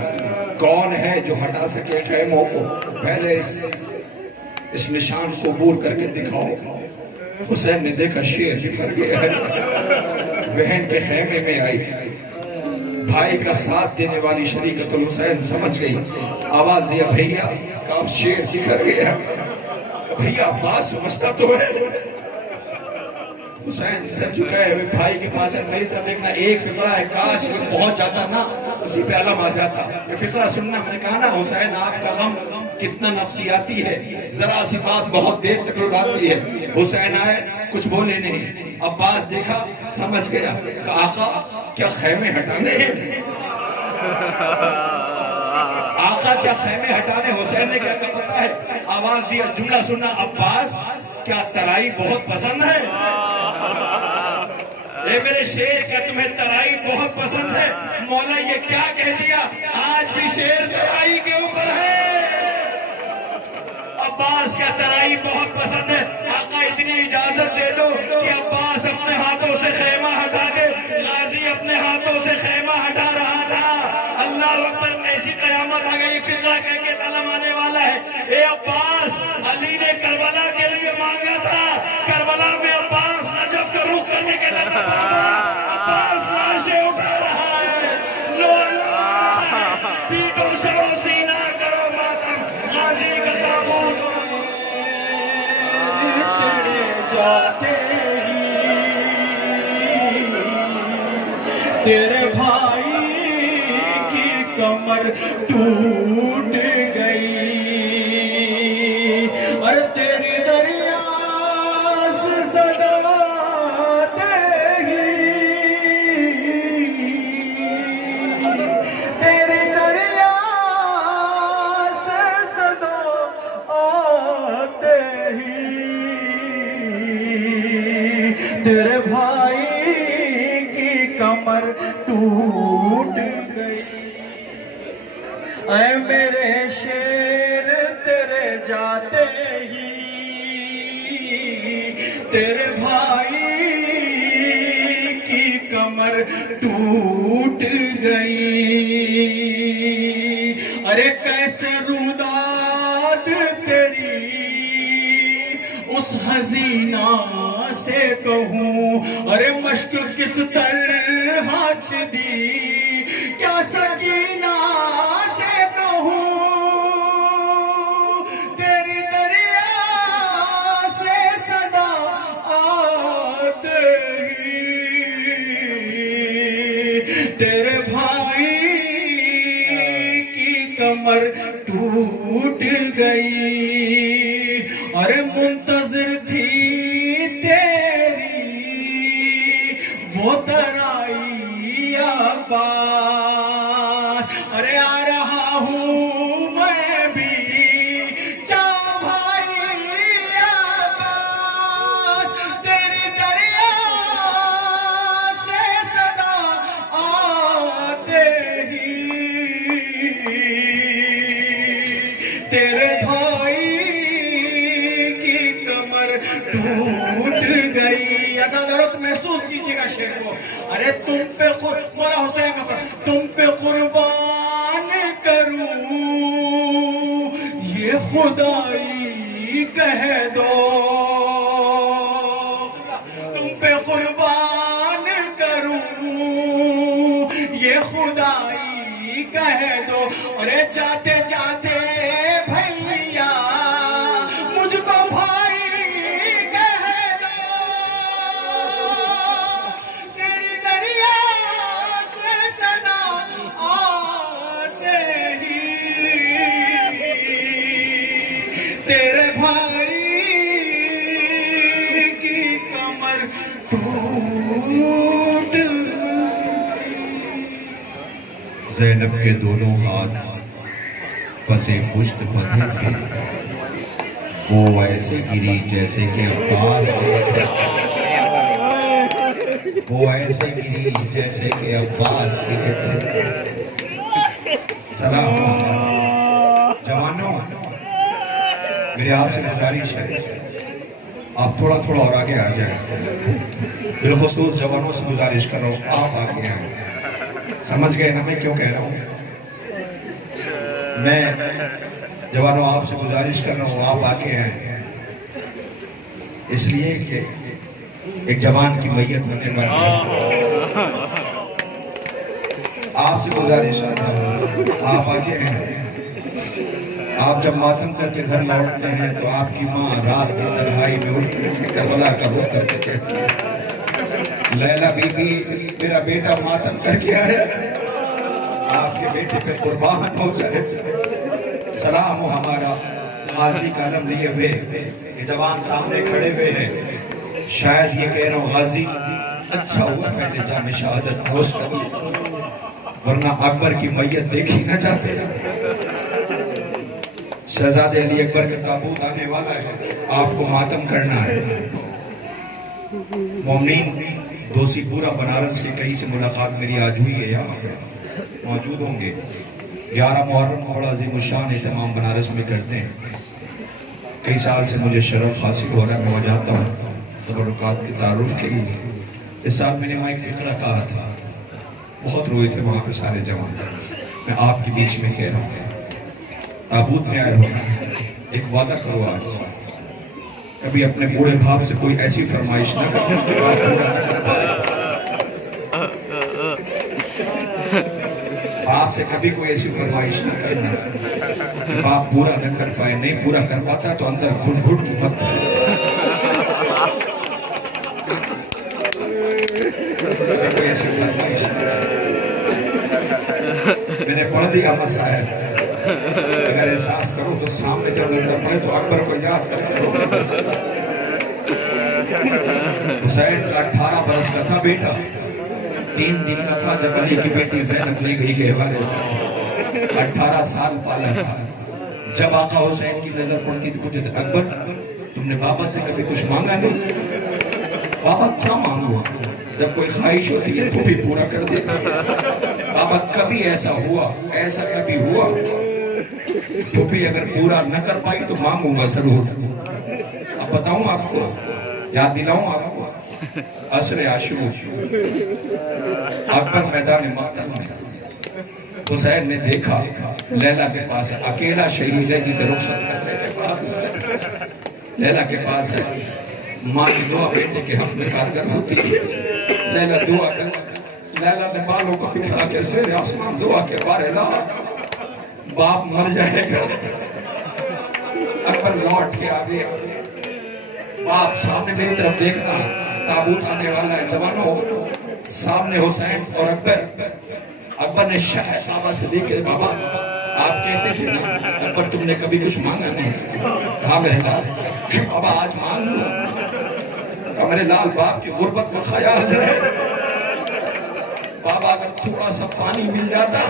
کون ہے جو ہٹا سکے خیموں کو؟ پہلے اس نشان کو عبور کر کے دکھاؤ۔ حسین نے دیکھا شیر بکھر گیا ہے، بہن کے خیمے میں آئی، بھائی کا ساتھ دینے والی شریکت الحسین سمجھ گئی، آواز دیا بھئیا، اب شیر بکھر گیا، بھئیا عباس سمجھتا تو ہے۔ حسین سر جھکائے ہوئے بھائی کے پاس ہے، میری طرف دیکھنا، ایک فقرہ ہے، کاش یہ پہنچ جاتا نا، اسی پہ علم آ جاتا۔ یہ فقرہ سننا، میں نے کہا نا حسین آپ کا غم کتنا نفسیاتی ہے، ذرا سی بات بہت دیر تک رلاتی ہے۔ حسین آئے، کچھ بولے نہیں، عباس دیکھا، سمجھ گیا کہ آقا کیا خیمے ہٹانے ہیں؟ آقا کیا خیمے ہٹانے؟ حسین نے کیا پتا ہے؟ آواز دیا، جملہ سننا، عباس کیا ترائی بہت پسند ہے؟ اے میرے شیر، کیا تمہیں ترائی بہت پسند ہے؟ مولا یہ کیا کہہ دیا؟ آج بھی شیر ترائی کے اوپر ہے۔ عباس کیا ترائی بہت پسند ہے؟ آقا اتنی اجازت دے دو کہ عباس اپنے ہاتھوں سے خیمہ ہٹا دے۔ غازی اپنے ہاتھوں سے خیمہ ہٹا رہا تھا، اللہ اکبر، کیسی قیامت آ گئی، فقرہ کہہ کے علم آنے والا ہے۔ اے عباس، علی نے کربلا کے لیے مانگا تھا، کربلا میں عباس نجف کا رخ کرنے کے لیے تھا، عباس لاشیں اٹھا رہا ہے، لو علم آ رہا ہے، پیٹو شرو سینہ کرو ماتم، غازی کا تابوت تیرے جاتے ہی تیرے بھائی کی کمر ٹوٹ گئی، اور تیری دریا سے صدا آتے ہی تیری دریا سے صدا آتے ہی تیرے بھائی کی کمر ٹوٹ گئی۔ اے میرے شیر تیرے جاتے ہی تیرے بھائی کی کمر ٹوٹ گئی، ارے کیسے روداد تیری اس حزینہ سے کہوں، ارے مشک کس طرح چھدی کیا سکینہ سے کہوں، تیری دریا سے صدا آتے ہی تیرے بھائی کی کمر ٹوٹ گئی، ارے منتظر تھی تیری وہ ترائی عباس، ارے آ رہا ہوں میں بھی جاؤ بھائی عباس، تیری دریا سے صدا آتے ہی تیرے بھائی کی کمر ٹوٹ گئی۔ ایسا ضرورت محسوس کیجیے گا شیر کو، ارے تم پہ مولا حسین کا تم پہ قربان کروں یہ خدائی کہہ دو، تم پہ قربان کروں یہ خدائی کہہ دو، ارے جاتے جاتے بھیا مجھ کو بھائی کہہ دو، تیری دریا سے صدا زینب کے دونوں ہاتھ پسے پشت بندھے تھے، وہ ایسے گری جیسے کہ عباس گرے تھے، وہ ایسے گری جیسے کہ عباس گرے تھے۔ سلام محمد۔ جوانوں، میرے آپ سے گزارش ہے، آپ تھوڑا تھوڑا اور آگے آ جائیں۔ بالخصوص جوانوں سے گزارش کر رہا ہوں، آپ آگے آئیں۔ سمجھ گئے نا میں کیوں کہہ رہا ہوں؟ میں جوانوں آپ سے گزارش کر رہا ہوں، آپ آگے آئیں، اس لیے کہ ایک جوان کی میت ہونے والی ہے۔ آپ سے گزارش کر رہا ہوں، آپ آگے آئیں۔ آپ جب ماتم کر کے گھر لوٹتے ہیں تو آپ کی ماں رات کی تنہائی میں اٹھ کر کے کربلا کا رخ کر کے کہتی ہے، لیلا بی بی میرا بیٹا ماتم کر کے آئے، آپ کے بیٹے پہ قربان ہو جائے۔ سلام ہو ہمارا غازی کا علم لیے ہوئے، یہ جوان سامنے کھڑے ہوئے ہیں، شاید یہ کہہ رہا ہوں غازی اچھا ہوا میں نے جام شہادت نوش کر لی، ورنہ اکبر کی میت دیکھی نہ جاتے۔ شہزادے علی اکبر کا تابوت آنے والا ہے، آپ کو ماتم کرنا ہے۔ مومنین، دوسی پورا بنارس کے کئی سے ملاقات میری آج ہوئی ہے، یہاں موجود ہوں گے۔ 11 محرم کو بڑا عظیم الشان اہتمام بنارس میں کرتے ہیں، کئی سال سے مجھے شرف حاصل ہو رہا ہے، میں وہاں جاتا ہوں تبرکات کے تعارف کے لیے۔ اس سال میں نے وہاں ایک فقرہ کہا تھا، بہت روئے تھے وہاں پہ سارے جوان، میں آپ کے بیچ میں کہہ رہا ہوں، تابوت میں آئے ہو، ایک وعدہ کرو آج، کبھی اپنے بوڑھے باپ سے کوئی ایسی فرمائش نہ کرو کہ باپ پورا نہ کر پائے۔ باپ سے کبھی کوئی ایسی فرمائش نہ کرنا کہ باپ پورا نہ کر پائے، نہیں پورا کر پاتا تو اندر گھٹ گھٹ کی مت کبھی کوئی ایسی فرمائش نہ کرنا۔ میں نے پڑھ دیا مسائل، اگر احساس کرو تو سامنے جب نظر پڑے تو اکبر کو یاد کر کے رو۔ حسین کا 18 برس کا تھا بیٹا، 3 دن کا تھا جب علی کی بیٹی زینب لی گئی گہوارے سے، 18 سال پالا تھا۔ جب آقا حسین کی نظر پڑتی تو پوچھتے تھے، اکبر تم نے بابا سے کبھی کچھ مانگا نہیں؟ بابا کیا مانگو؟ جب کوئی خواہش ہوتی ہے تو بھی پورا کر دیتا ہے۔ بابا کبھی ایسا ہوا، ایسا کبھی ہوا تو بھی اگر پورا نہ کر پائی تو مانگوں گا ضرور۔ اب بتاؤں آپ کو، یاد دلاؤں آپ کو، عصر عاشور اکبر میدان مقتل میں حسین نے دیکھا لیلا کے پاس ہے، اکیلا شہید ہے جسے رخصت کرنے کے بعد لیلا کے پاس ہے۔ ماں کی دعا بیٹے کے حق میں کارگر ہوتی ہے۔ لیلا دعا کر، لیلا نے بالوں کو بکھرا کے زیر آسمان دعا کے بارے لا، باپ مر جائے گا۔ اکبر لوٹ کے آ گیا، باپ سامنے میری طرف دیکھنا، تابوت آنے والا ہے۔ جوانوں، سامنے حسین اور اکبر نے شاید بابا سے دیکھے، بابا آپ کہتے تھے نا اکبر تم نے کبھی کچھ مانگا نہیں؟ کہا میرے لال، بابا آج مانگ لو۔ کہا میرے لال باپ کی غربت کا خیال رہے، بابا اگر تھوڑا سا پانی مل جاتا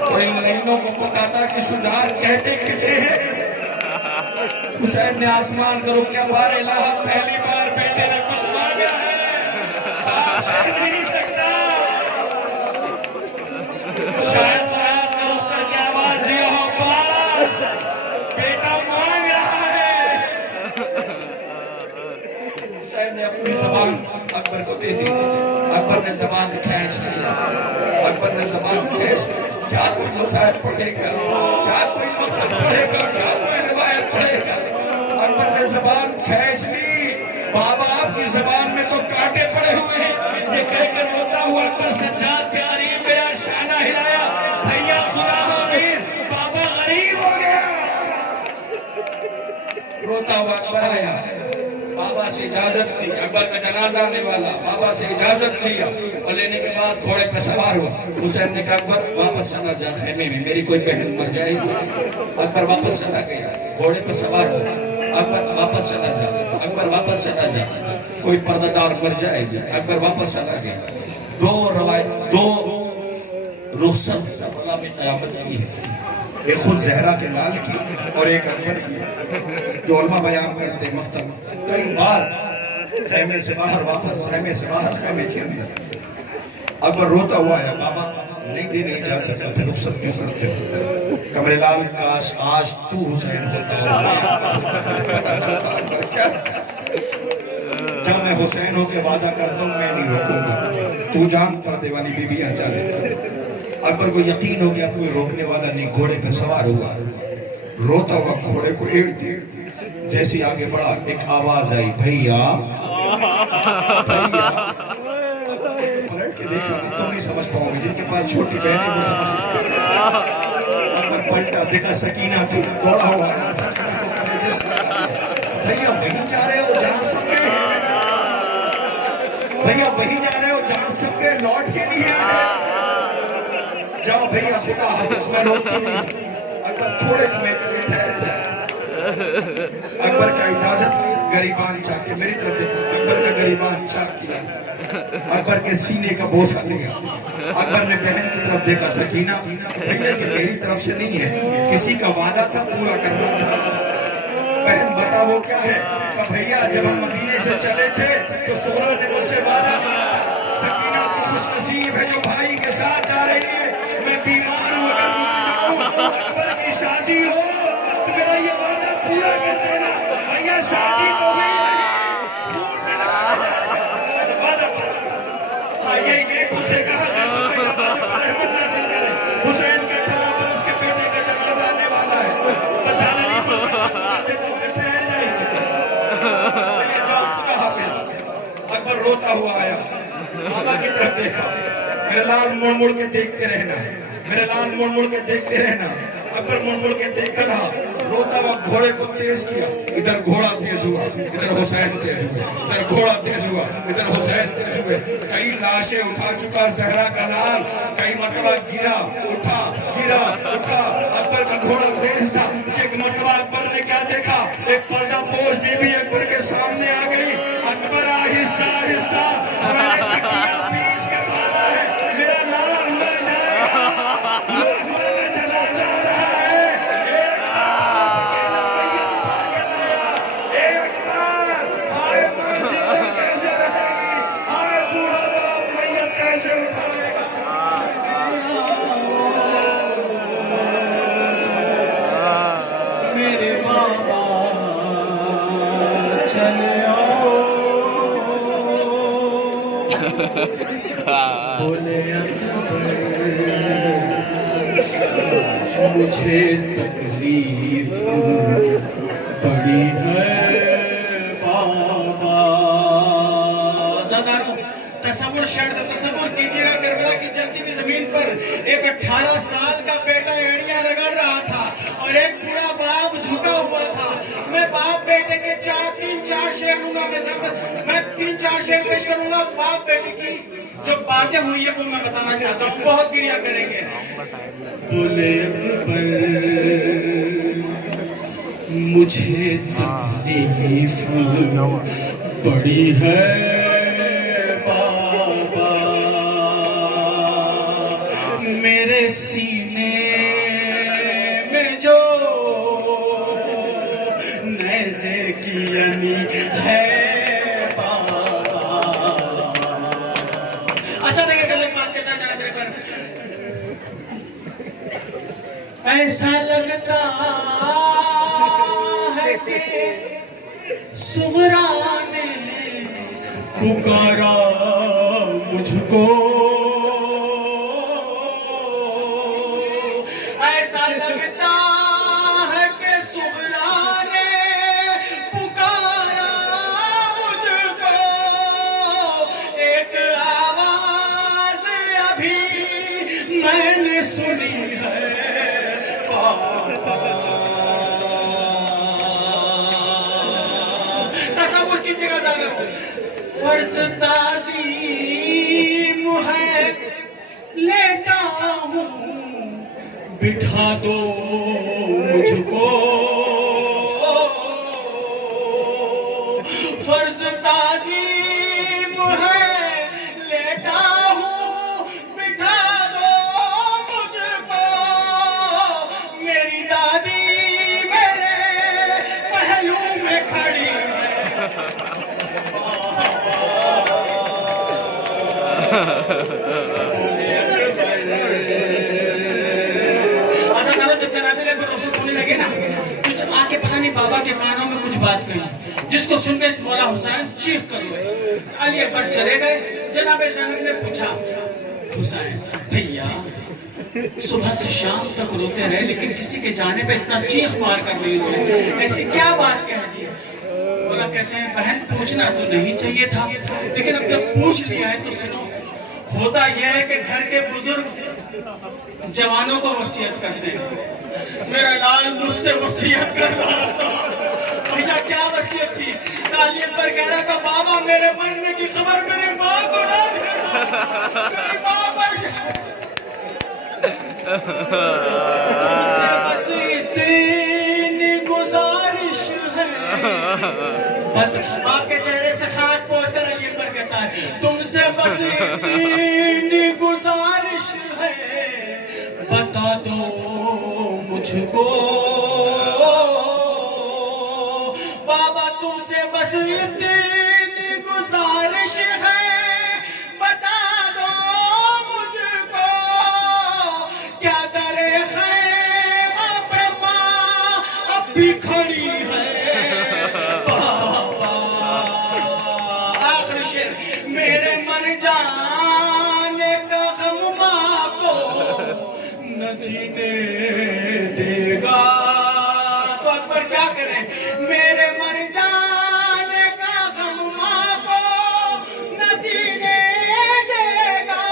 تو ان لائنوں کو بتاتا کہ شجاعت کہتے کسے ہیں۔ حسین نے آسمان کا رخ کیا، بارے الہ پہلی بار بیٹے نے کچھ مانگا ہے، باپ کہہ نہیں سکتا۔ شاید فرات کا رخ کر کے آواز دیا ہو، باپ بیٹا مانگ رہا ہے۔ حسین نے اپنی زبان اکبر کو دے دی، اکبر نے زبان کھینچ لیا، اکبر نے زبان کھینچ لیا۔ کیا کوئی مسائل پڑھے گا، کیا کوئی مقتل پڑھے گا، کیا کوئی روایت پڑھے گا؟ اکبر نے زبان کھینچ لی۔ بابا آپ کی زبان میں تو کانٹے پڑے ہوئے ہیں، یہ کہہ کر روتا ہوا اکبر سجاد کے قریب گیا، شانہ ہلایا، بھیا خدا حافظ، بابا غریب ہو گیا۔ روتا ہوا اکبر آیا، بابا سے اجازت لی، اکبر کا جنازہ آنے والا، بابا سے اجازت لیا اور لینے کے بعد گھوڑے پہ سوار ہوا۔ حسین نے کہا اکبر واپس چلا جا خیمے میں، میری کوئی بہن مر جائے گی۔ اکبر واپس چلا گیا، گھوڑے پہ سوار ہوا، اکبر واپس چلا جا، اکبر واپس چلا جا، کوئی پردہ دار مر جائے گی، اکبر واپس چلا گیا۔ دو رخصت اللہ میں قیامت کی ہے، ایک خود زہرا کے لال کی اور ایک اکبر کی، جو علماء بیان کرتے مکتب کئی بار خیمے سے باہر واپس، خیمے سے باہر خیمے کے اندر۔ اکبر روتا ہوا ہے، بابا نہیں دینے اجازت، پھر رخصت کیوں کرتے ہو؟ قمر لال کاش آج تو حسین ہوتا اور میں اکبر ہوتا، پھر پتا چلتا اکبر کیا ہے۔ جب میں حسین ہو کے وعدہ کرتا ہوں میں نہیں روکوں گا، تو جان پردے والی بی بی آ جانے کا۔ اکبر کو یقین ہو گیا کوئی روکنے والا نہیں، گھوڑے پہ سوار ہوا، روتا ہوا گھوڑے کو ایڑتی، جیسی آگے بڑھا ایک آواز آئی، بھئیا بھئیا۔ پلٹ کے دیکھا نا تم نہیں سمجھ پاؤں گے، جن کے پاس چھوٹی بہن ہے وہ سمجھ سکتے ہیں۔ اکبر پلٹا دیکھا سکینہ تھی، دوڑا ہوا ہے، سکینہ کو کہنے جس لگا دیا، بھئیا وہیں جا رہے ہو جہاں سب کے، بھئیا وہیں جا رہے ہو جہاں سب کے لوٹ کے نہیں ہے، جاؤ بھئیا خدا حافظ، میں روکتی نہیں۔ اکبر تھوڑے میں ٹھہر جائے، اکبر کا اجازت لی، گریبان چاک کے میری طرف دیکھنا، اکبر کا گریبان چاک کیا، اکبر کے سینے کا بوسہ لیا، اکبر نے بہن کی طرف دیکھا، سکینہ بھئیا یہ میری طرف سے نہیں ہے، کسی کا وعدہ تھا پورا کرنا تھا، بہن بتا وہ کیا ہے؟ کہ بھئیا جب ہم مدینے سے چلے تھے تو سورہ نے مجھ سے وعدہ کیا تھا، سکینہ تو خوش نصیب ہے جو بھائی کے ساتھ جا رہی ہے، میں بیمار ہوں اگر مر جاؤں، اکبر کی شادی ہو تو میرا یہ وعدہ پورا کر دینا، بھئیا شادی تو ہوئی نہیں، خون میں لگانے جا رہے ہیں، وعدہ پورا۔ یہ مجھ سے کہا جائے تو رحمت نازل کرے، حسین کے 18 برس کے بیٹے کا جنازہ آنے والا ہے، بس زیادہ نہیں پڑھا کرتے تو ہمیں پھیر جائیں گے، یہ جاؤ خدا حافظ۔ اکبر روتا ہوا آیا، آقا کی طرف دیکھا، میرے لال مڑ مڑ کے دیکھتے رہنا، میرے لال مڑ مڑ کے دیکھتے رہنا، اکبر مڑ مڑ کے دیکھتا رہا، روتا ہوا گھوڑے کو تیز کیا، ادھر گھوڑا تیز ہوا، ادھر حسین تیز ہوئے، ادھر گھوڑا تیز ہوا، ادھر حسین تیز ہوئے، کئی لاشیں اٹھا چکا زہرا کا لال، کئی مرتبہ گرا اٹھا گرا اٹھا، اکبر کا گھوڑا تیز تھا، ایک مرتبہ اکبر نے کیا دیکھا، ایک پردہ پوش بی بی اکبر کے سامنے آ گئی، اکبر آہستہ آہستہ میں نے چٹیاں پیس کے پالا ہے، میرا لال مر جائے گا، اکبر کا جنازہ آ رہا ہے، ایک باپ اکیلا میت اٹھا کے لایا، اے اکبر آئے ماں زندہ کیسے رہے گی، آئے بوڑھا باپ میت کیسے اٹھائے گا۔ میرے بابا چلے آؤ، بولے مجھے تکلیف بڑی ہے بابا۔ زاداروں تصور شرط تصور کیجئے گا، کربلا کی جلتی ہوئی زمین پر ایک 18 سال کا بیٹا ایڑیاں رگڑ رہا تھا اور ایک بوڑھا باپ جھکا ہوا تھا۔ میں باپ بیٹے کے تین چار شعر لوں گا، میں 3-4 شعر پیش کروں گا، باپ بیٹے کی جو باتیں ہوئی ہے وہ میں بتانا چاہتا ہوں، بہت گریہ کریں گے۔ بولے اکبر مجھے تکلیف بڑی ہے بابا، میرے سینے میں جو نیزے کی یعنی ہے بابا۔ اچھا دیکھیں کہ لگ بات کہتا ہے جانا میرے پر، ایسا لگتا ہے کہ سغرا نے پکارا مجھ کو، ایسا لگتا ہے کہ سغرا نے پکارا مجھ کو، ایک آواز ابھی میں نے سنی ہے بابا۔ تصور کیجئے گا زادروں، فرض تعظیم ہے لیٹا ہوں، بٹھا دو مجھ کو، فرض تعظیم ہے لیٹا ہوں، بٹھا دو بابا کے کانوں میں کچھ بات کہی جس کو سن کے مولا حسین چیخ کر روئے. علی اکبر چلے گئے. جناب زینب نے پوچھا حسین بھیا صبح سے شام تک روتے رہے لیکن کسی کے جانے پہ اتنا چیخ مار کر نہیں روئے, ایسی کیا بات کہہ دی؟ مولا کہتے ہیں بہن پوچھنا تو نہیں چاہیے تھا لیکن اب جب پوچھ لیا ہے تو سنو. ہوتا یہ ہے کہ گھر کے بزرگ جوانوں کو وصیت کرتے ہیں. میرا لال مجھ سے وصیت کر رہا تھا. بھیا کیا وصیت تھی؟ علی اکبر کہہ رہا تھا بابا میرے مرنے کی خبر میری ماں کو نہ دینا, میری ماں مر گئی. تم سے بس اتنی گزارش ہے. باپ کے چہرے سے خاک پہنچ کر علی اکبر کہتا ہے تم سے بس اتنی گزارش ہے بتا دو مجھ کو. بابا تم سے بس اتنی گزارش ہے بتا دو مجھ کو کیا در خیمہ پہ ماں اب بھی کھڑی ہے. بابا آخر شعر میرے مر جانے کا غم ماں کو نہ جینے دے گا. تو اکبر کیا کریں؟ میرے مر جانے کا غم ماں کو نہ جینے دے گا.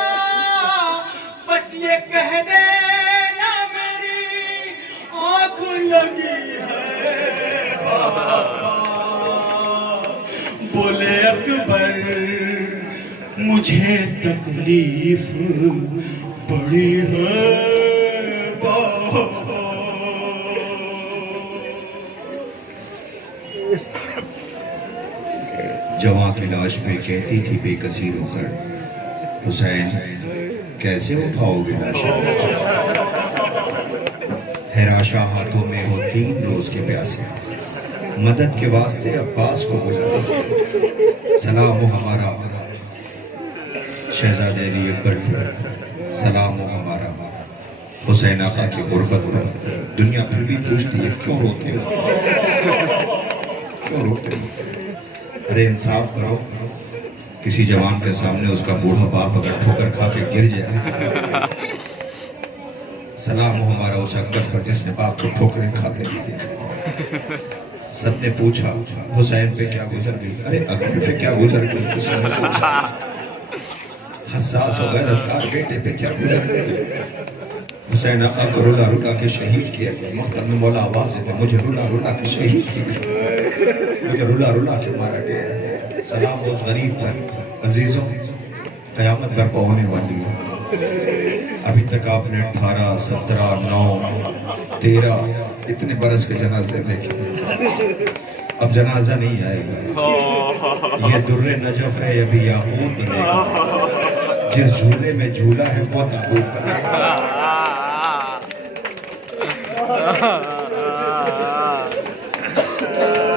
بس یہ کہہ دینا میری آنکھ لگی ہے. بابا بولے اکبر مجھے تکلیف بڑی ہے. بابا جواں کی لاش پہ کہتی تھی بے کسی رو کر حسین کیسے اٹھاؤ گے لاشا. ہراشا ہاتھوں میں ہو 3 روز کے پیاسے مدد کے واسطے عباس کو بلا لے. سلام ہو ہمارا شہزادے علی اکبر پر, سلام ہو ہمارا حسین آقا کی غربت پر. دنیا پھر بھی پوچھتی ہے کیوں روتے ہو, کیوں روتے ہو. ارے انصاف کرو, کسی جوان کے سامنے اس کا بوڑھا باپ اگر ٹھوکر کھا کے گر جائے. سلام ہو ہمارا اس اکبر پر جس نے باپ کو ٹھوکریں کھاتے نہیں دیکھا. سب نے پوچھا حسین پہ کیا گزر گئی. ارے اکبر پہ کیا گزر گئی کسی نے پوچھا. حساس و غیرتدار بیٹے پہ کیا گزر گئی. حسین آقا کو رلا رلا کے شہید کیا گیا. مقتل میں مولا آواز ہے مجھے رلا رلا کے شہید کیا, مجھے رلا رلا کے مارا گیا. سلام ہو اس غریب پر. عزیزوں قیامت برپا ہونے والی ہے. ابھی تک آپ نے 18, 17, 9, 13 اتنے برس کے جنازے دیکھے. اب جنازہ نہیں آئے گا. یہ در نجف ہے ابھی یاقوت بنے گا. جس جھولے میں جھولا ہے وہ تابوت بنے گا.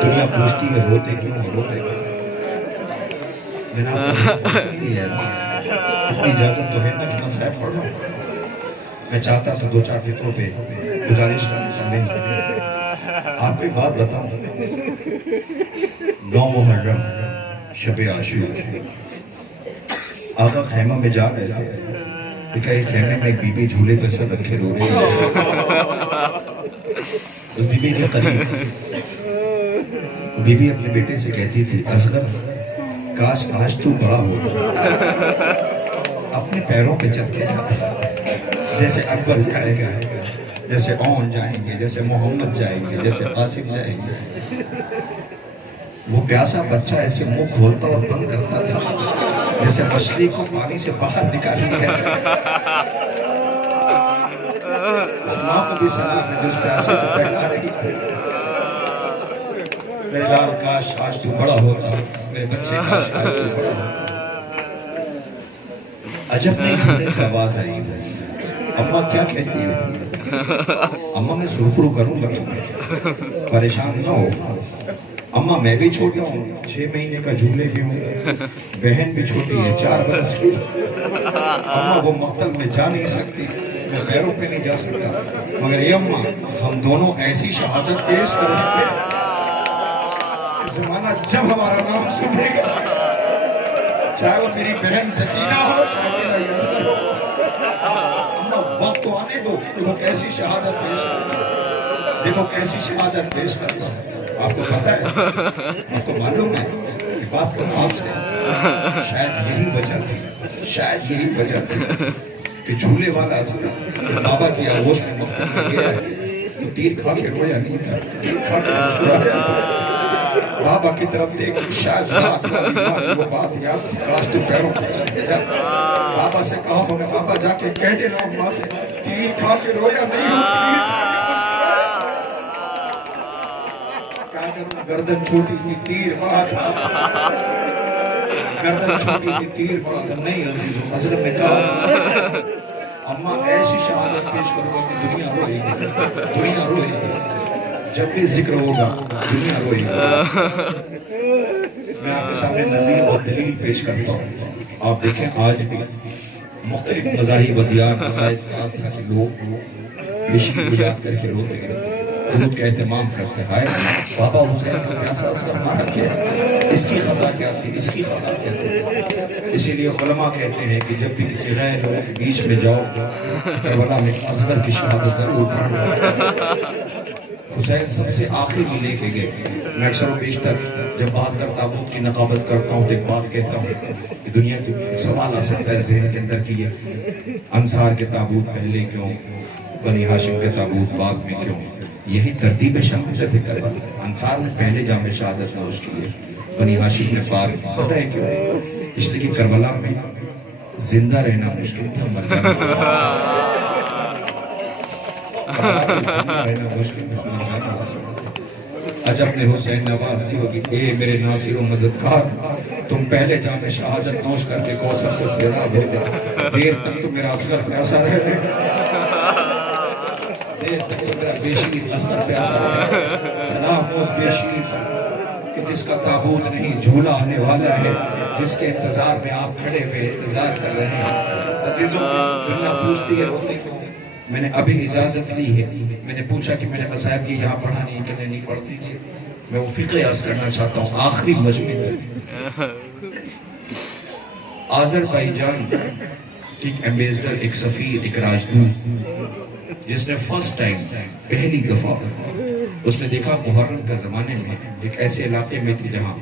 دنیا پوچھتی ہے روتے کیوں, روتے کیوں. میں نے آپ کو نہیں لیا اتنی اجازت تو ہے نا کہ مصحف پڑھ رہا ہوں. میں چاہتا تو 2-4 فکروں پہ گزارش کرنے کا نہیں. آپ کو بات بتاؤں, 9 محرم شب عاشور آقا خیمہ میں جا رہے تھے. دیکھا ایک خیمے میں ایک بی بی جھولے پر سر رکھے رو رہی ہے. اس بی بی کے قریب بی بی اپنے بیٹے سے کہتی تھی اصغر کاش آج تو بڑا ہوتا, اپنے پیروں پہ چل کے جاتا جیسے اکبر جائے گا, جیسے اون جائیں گے, جیسے محمد جائیں گے, جیسے قاسم جائیں گے. وہ پیاسا بچہ ایسے منہ کھولتا اور بند کرتا تھا جیسے مچھلی کو پانی سے باہر نکال لیا جائے. اس ماں کو بھی سلام ہے جو اس پیاسے کو پہلا رہی تھی. میرے لال کاش آج تو بڑا ہوتا, میرے بچے کاش آج تو بڑا ہوتا. عجب نہیں جھولے سے آواز آئی ہے. اماں کیا کہتی ہے؟ اماں میں سرخرو کروں گا تمہیں, پریشان نہ ہو. اماں میں بھی چھوٹا ہوں, 6 مہینے کا جھولے بھی ہوں. بہن بھی چھوٹی ہے 4 برس کی. اماں وہ مقتل میں جا نہیں سکتی, میں پیروں پہ نہیں جا سکتا, مگر یہ اماں ہم دونوں ایسی شہادت پیش کریں گے زمانہ جب ہمارا نام سنے گا، چاہے وہ میری بہن سکینہ ہو، چاہے میرا یسر ہو، اما وقت تو آنے دو. دیکھو کیسی شہادت پیش کرتا ہوں، دیکھو کیسی شہادت پیش کرتا ہوں. آپ کو پتہ ہے، آپ کو معلوم ہے کہ بات کروں آپ سے، شاید یہی وجہ تھی، شاید یہی وجہ تھی کہ جھولے والا اصغر بابا کی آغوش میں مختلف ہو گیا ہے. تو تیر کھا کے رویا نہیں تھا، تیر کھا کے مسکرایا تھا. بابا کی طرف دیکھ شاید یاد ہوا ماں کی وہ بات یاد تھی، کاش تو پیروں پہ چل کے جا. بابا سے کہا ہوگا، بابا جا کے کہہ دینا ماں سے، تیر کھا کے رویا نہیں ہوں، تیر کھا کے مسکرایا. کیا کروں، گردن چھوٹی تھی تیر بڑا تھا، گردن چھوٹی تھی تیر بڑا تھا. نہیں عزیزوں، اصغر نے کہا اماں ایسی شہادت پیش کروں گا کہ دنیا روئے گی، دنیا روئے گی. جب بھی ذکر ہوگا دنیا روئے گی. میں آپ کے سامنے نظیر و دلیل پیش کرتا ہوں. آپ دیکھیں آج بھی مختلف مذاہب و دیان عقائد کا حادثہ کے لوگ پیشی کو یاد کر کے روتے ہیں، درود کا اہتمام کرتے ہیں. ہائے بابا حسین کا پیاسا اصغر مارا کیا، اس کی خطا کیا تھی، اس کی خطا کیا تھی. اسی لیے علماء کہتے ہیں کہ جب بھی کسی غیر لوگوں کے بیچ میں جاؤ، کربلا میں اصغر کی شہادت ضرور پڑھو. حسین سب سے آخر میں لے کے گئے. میں اکثر و بیشتر جب 72 تابوت کی نقابت کرتا ہوں تو ایک بات کہتا ہوں کہ دنیا کے ایک سوال آ سکتا ہے ذہن کے اندر کی یہ انصار کے تابوت پہلے کیوں، بنی ہاشم کے تابوت بعد میں کیوں؟ یہی ترتیب شہادت ہے کربلا. انصار نے پہلے جام شہادت نوش کی ہے، بنی ہاشم نے بعد. پتہ ہے کیوں؟ اس لیے کہ کربلا میں زندہ رہنا مشکل تھا، مر جانا آسان تھا. عجب نے حسین نوازی ہوگی، اے میرے ناصر و مددگار، تم پہلے جام شہادت نوش کر کے کوثر سے سیراب ہو جاؤ. دیر تک تو میرا اصغر پیاسا رہے، دیر تک تو میرا بے شیر اصغر پیاسا رہے. سلام اس بے شیر پر کہ جس کا تابوت نہیں جھولا آنے والا ہے، جس کے انتظار میں آپ کھڑے ہوئے انتظار کر رہے ہیں. عزیزوں، دنیا پوچھتی ہے روتے کیوں؟ میں نے ابھی اجازت لی ہے. میں نے پوچھا کہ میرے مصاحب یہ یہاں پڑھانی کہ نہیں پڑھ دیجیے. میں وہ فقہ عرض کرنا چاہتا ہوں. آخری مجمع تھا، آذربائیجان ایک ایمبیسڈر، ایک سفیر، ایک راجدوت، جس نے فرسٹ ٹائم پہلی دفعہ اس نے دیکھا محرم کا زمانے میں ایک ایسے علاقے میں تھی جہاں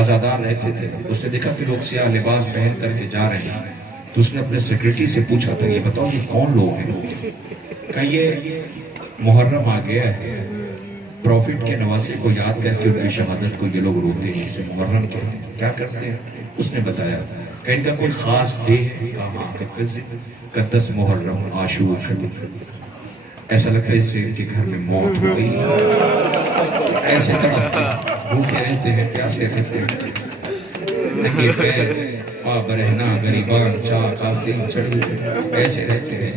آزادار رہتے تھے. اس نے دیکھا کہ لوگ سیاہ لباس پہن کر کے جا رہے ہیں. تو اس نے اپنے سیکریٹری سے پوچھا تھا، یہ بتاؤ یہ کون لوگ ہیں؟ کہ یہ محرم آ گیا ہے، پروفٹ کے نواسے کو یاد کر کے ان کی شہادت کو یہ لوگ روتے ہیں، اسے محرم کہتے ہیں. کیا کرتے ہیں؟ اس نے بتایا کہ ان کا کوئی خاص ڈے ہے. کہاں کا 10 محرم عاشور کا دن. ایسا لگتا ہے اس سے کہ گھر میں موت ہو گئی، ایسے تڑپتے بھوکے رہتے ہیں، پیاسے رہتے ہیں، ننگے پیر، پا برہنا، غریبان، چاک آستین چڑھی ایسے رہتے ہیں.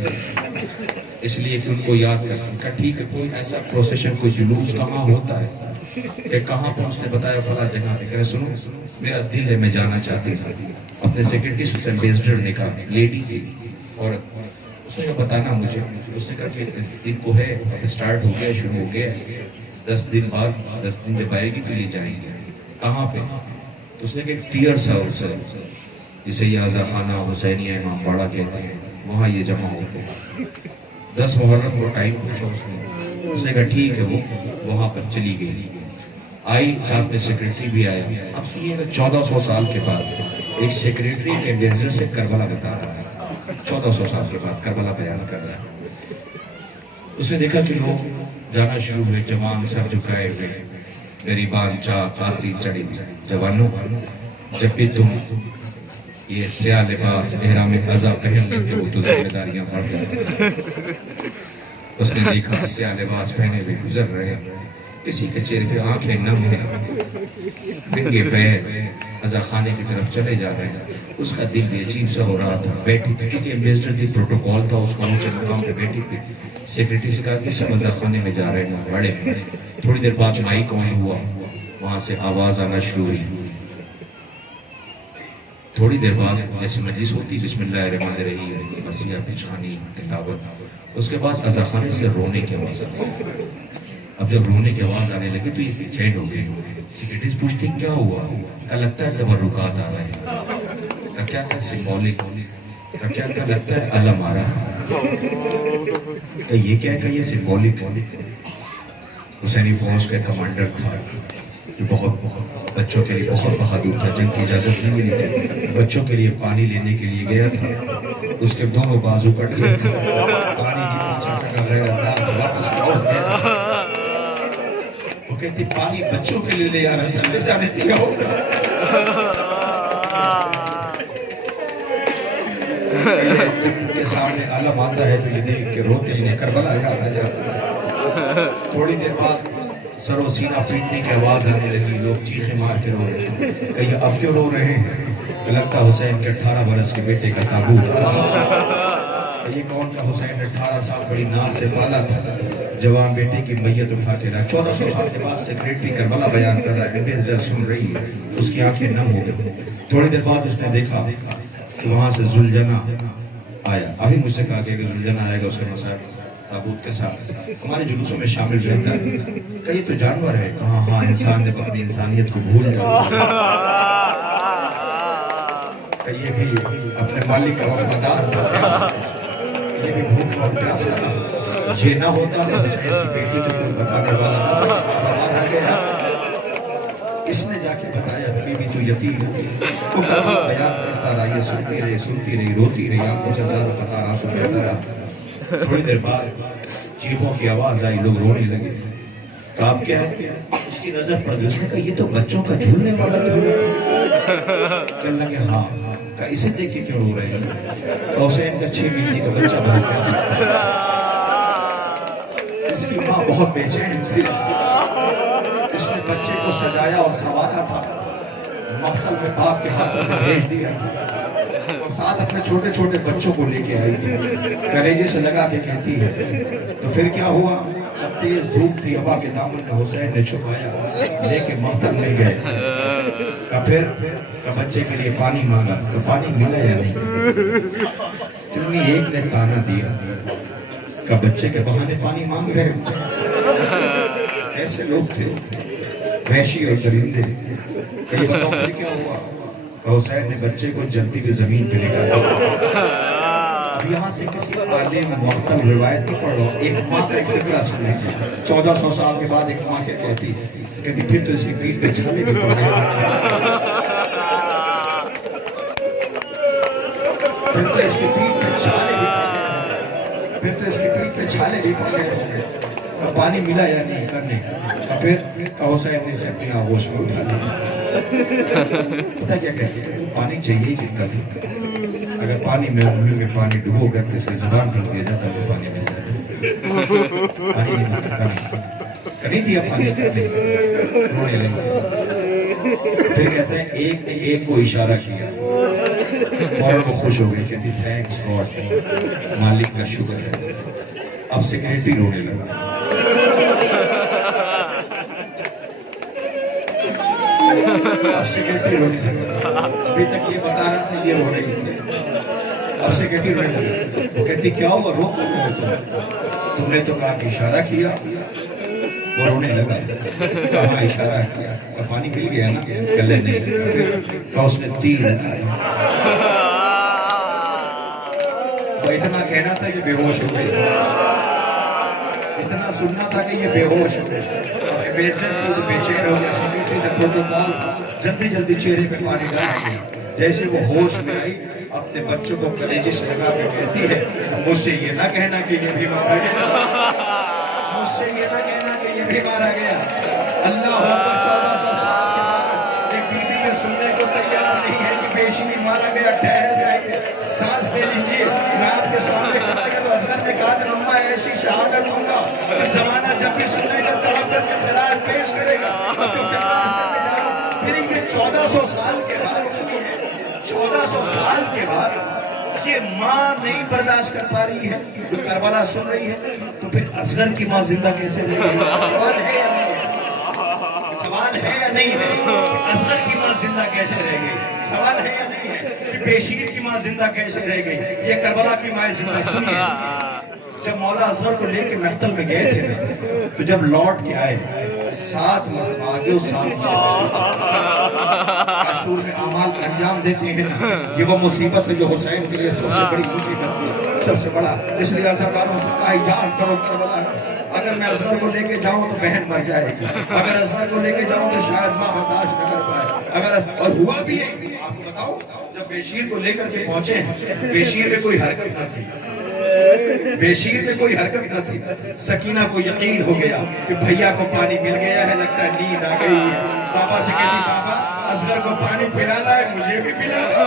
اس لیے کہ ان کو یاد کرتے. کہا ٹھیک ہے، کوئی ایسا پروسیشن، کوئی جلوس کہاں ہوتا ہے؟ کہ کہاں پر؟ اس نے بتایا فلاں جگہ پہ. کہا سنو، میرا دل ہے میں جانا چاہتی ہوں. اپنے سیکرٹری سے ایمبیسڈر نے کہا، لیڈی تھی عورت، اس نے کہا بتانا مجھے. اس نے کہا کہ اس دن کو ہے، اب سٹارٹ ہو گیا، شروع ہو گیا، 10 دن بعد 10 دن جب آئے گی تو یہ جائیں گے. کہاں پہ؟ تو اس نے کہا ٹیئرس ہاؤس ہے، جسے یہ آزا خانہ حسینیہ امام باڑہ کہتے ہیں، وہاں یہ جمع ہوتے ہیں. 10 محرم کو ٹائم پوچھا اس نے کہا ٹھیک ہے. وہ وہاں پر چلی گئی. آئی، ساتھ میں سیکریٹری بھی آیا. اب سنیے گا 1400 سال کے بعد ایک سیکریٹری کے وزر سے کربلا بتا رہا ہے. 1400 سال کے بعد کربلا بیان کر رہا ہے. اس نے دیکھا کہ لوگ جانا شروع ہوئے، جوان سر جھکائے ہوئے، غریبان چاک آستین چڑھی ہوئی. جوانوں، جب بھی تم یہ سیاہ لباس احرام عزا پہن لیتے ہو تو ذمہ داریاں بڑھ جاتی ہیں. اس نے دیکھا سیاہ لباس پہنے ہوئے گزر رہے، کسی کے چہرے پہ آنکھیں نم ہیں، ننگے پیر عزا خانے کی طرف چلے جا رہے ہیں. اس کا دل بھی عجیب سا ہو رہا تھا. بیٹھی تھی، چونکہ ایمبیسڈر تھی، پروٹوکول تھا، اس کا اونچے مقام پہ بیٹھی تھی. سیکریٹری سے کہا کہ سب عزا خانے میں جا رہے ہیں بڑے. تھوڑی دیر بعد مائک آن ہوا، وہاں سے آواز آنا شروع ہوئی. تھوڑی دیر بعد جیسے مجلس ہوتی، بسم اللہ الرحمن الرحیم، مرثیہ پچھانی، تلاوت. اس کے بعد عزا خانے سے رونے کے آواز آئی. اب جب رونے کی آواز آنے لگی تو یہ بے چین ہو گئی. سیکریٹریز پوچھتے کیا ہوا؟ کیا لگتا ہے تبرکات آ رہے ہیں. کیا کیا سمبولک، کیا کیا لگتا ہے علم آ رہا ہے. یہ کیا ہے کہ یہ سمبولک ہے. حسینی فوج کا کمانڈر تھا جو بہت بچوں کے لیے بہت بہادر تھا. جنگ کی اجازت نہیں ملی تھی. بچوں کے لیے پانی لینے کے لیے گیا تھا. اس کے دونوں بازو کٹ گئے تھے. پانی کی پانچا جگہ غیر اللہ واپس لوٹ گیا. وہ کہتی پانی بچوں کے لیے لے آ رہا تھا، لے جانے دیا ہوگا. کے سامنے علم آتا ہے تو یہ دیکھ کے روتے انہیں کربلا یاد آ جاتا. تھوڑی دیر بعد سر و سینہ پیٹنے کی آواز آنے لگی. لوگ چیخیں مار کے رو رہے ہیں. کہ اب کیوں رو رہے ہیں؟ لگتا حسین کے 18 برس کے بیٹے کا تابوت آ رہا ہے. یہ کون کا حسین 18 سال بڑی ناز سے پالا تھا. جوان بیٹے کی میت اٹھا کے رہا. 1400 سال کے بعد سیکریٹری کربلا بیان کر رہا ہے. ایمبیسڈر سن رہی ہے. اس کی آنکھیں نم ہو گئی. تھوڑی دیر بعد اس نے دیکھا کہ وہاں سے ذوالجناح آیا. ابھی مجھ سے کہا کہ ذوالجناح آئے گا اس کے مصاحب تابوت کے ساتھ ہمارے جلوسوں میں شامل رہتا ہے. کہ یہ تو جانور ہے. کہاں ہاں انسان نے اپنی انسانیت کو بھول جاتا. کہ یہ بھی اپنے مالک کا وفادار تھا، پیاسا. یہ بھی بھوک اور پیاسا تھا. یہ نہ ہوتا تو حسین کی بیٹی تو کوئی بتانے والا نہ تھا. مارا گیا. اس نے جا کے بتایا تھا بی بی تو یتیم ہو. وہ کربلا بیان کرتا رہا. یہ سنتی رہی روتی رہی. آنکھوں سے ہزاروں قطار آنسو بہتا رہا. تھوڑی دیر بعد چیخوں کی آواز آئی. لوگ رونے لگے. کہا اب کیا ہے؟ اس کی نظر پڑ گئی. اس نے کہا یہ تو بچوں کا جھولنے والا جھولا. کہنے لگے ہاں. کہا اسے دیکھ کے کیوں رو رہے ہیں؟ کہا حسین کا 6 مہینے کا بچہ بہت پیاسا تھا. اس کی ماں بہت بے چین تھی. اس نے بچے کو سجایا اور سنوارا تھا. مقتل میں باپ کے ہاتھوں میں بھیج دیا تھا. اور ساتھ اپنے چھوٹے چھوٹے بچوں کو لے کے آئی تھی. کلیجے سے لگا کے کہتی ہے. تو پھر کیا ہوا؟ اب تیز دھوپ تھی. ابا کے دامن میں حسین نے چھپایا. لے کے مقتل میں گئے. پھر بچے کے لیے پانی مانگا. تو پانی ملا یا نہیں؟ کیونکہ ایک نے تانا دیا کہ بچے کے بہانے پانی مانگ رہے ہو. ایسے لوگ تھے وحشی اور درندے. کہیں بتاؤ پھر کیا ہوا؟ کہ حسین نے بچے کو جلتی ہوئی زمین پہ نکالا. اب یہاں سے کسی عالم مختلف روایت نہیں پڑھ رہا ہوں. ایک ماں کا ایک فکرہ سن لیجیے. 1400 سال کے بعد ایک ماں کیا کہتی پھر تو اس کی پیٹھ پہ چھالے بھی پڑ گئے. پھر تو اس کی پیٹھ پہ چھالے بھی پڑ گئے. پھر تو اس کی پیٹھ پہ چھالے بھی پڑ گئے. پانی ملا یا نہیں کرنے. پھر حسین نے اسے اپنی آغوش میں اٹھا لیا. پتہ کیا کہتے ہیں؟ پانی چاہیے کتنا تھا. اگر پانی میں انگلیوں میں پانی ڈبو کر کے اس کی زبان پر دیا جاتا تو پانی مل جاتا. پانی نہیں ملتا. نہیں دیا پانی کرنے. رونے لگے. پھر کہتے ہیں ایک نے ایک کو اشارہ کیا. فوراً وہ خوش ہو گئی. کہتی تھینکس گاڈ. مالک کا شکر ہے. اب سیکریٹری رونے لگا. اب سیکریٹری رونے لگا. ابھی تک یہ بتا رہا تھا یہ رو رہی تھی. اب سیکریٹری رونے لگا. وہ کہتی کیا ہوا رو کیوں رہے تم نے تو کہا کہ اشارہ کیا. وہ رونے لگا. کہا اشارہ کیا. پانی مل گیا نا؟ کہلے نہیں. کہا اس نے تیر اٹھایا. وہ اتنا کہنا تھا یہ بے ہوش ہو گئی. اتنا سننا تھا کہ یہ بے ہوش ہو گئی. ایمبیسڈر کی وہ بے چین ہو گیا. سیکریٹری کا پروٹوکول تھا. جلدی جلدی چہرے پہ پانی ڈال دیا. جیسے وہ ہوش میں آئی اپنے بچوں کو کلیجے سے لگا کے کہتی ہے مجھ سے یہ نہ کہنا کہ یہ بھی مارا گیا. مجھ سے یہ نہ کہنا کہ یہ بھی مارا گیا. اللہ اکبر. 1400 سال کے بعد ایک بی بی یہ سننے کو تیار نہیں ہے کہ بیشی مارا گیا. ٹھہر جائیے, سانس لے لیجیے. میں آپ کے سامنے کھڑا کہ تو اصغر نے کہا کہ میں ایسی شہادت دوں گا کہ زمانہ جب بھی سننے کا تڑپر کے خلاف پیش کرے گا تو فیصلہ کرنے جا رہا ہوں. پھر یہ 1400 سال کے بعد سنیے, 1400 سال کے بعد یہ ماں نہیں برداشت کر پا رہی ہے جو کربلا سن رہی ہے. تو پھر اصغر کی ماں زندہ کیسے رہ گئی؟ سوال ہے یا نہیں ہے؟ سوال ہے یا نہیں ہے کہ اصغر کی ماں زندہ کیسے رہ گئی؟ سوال ہے یا نہیں ہے کہ بیشیر کی ماں زندہ کیسے رہ گئی؟ یہ کربلا کی ماں زندہ. سنیے, جب مولا اصغر کو لے کے مقتل میں گئے تھے نا تو جب لوٹ کے آئے 7 مرتبہ آگے اور 7 مرتبہ پیچھے عاشور میں اعمال انجام دیتے ہیں نا، یہ وہ مصیبت ہے جو حسین کے لیے سب سے بڑی مصیبت تھی، سب سے بڑا. اس لیے عزاداروں سے کہا یاد کرو کربلا، اگر میں اصغر کو لے کے جاؤں تو بہن مر جائے گی، اگر اصغر کو لے کے جاؤں تو شاید ماں برداشت نہ کر پائے. اور ہوا بھی ہے. آپ کو بتاؤ جب بیشیر کو لے کر کے پہنچے بیشیر میں کوئی حرکت نہ تھی، بیشیر میں کوئی حرکت نہ تھی. سکینہ کو یقین ہو گیا کہ بھیا کو پانی مل گیا ہے، لگتا ہے نیند آ گئی ہے. بابا سے کہتی بابا اصغر کو پانی پلانا ہے، مجھے بھی پلانا.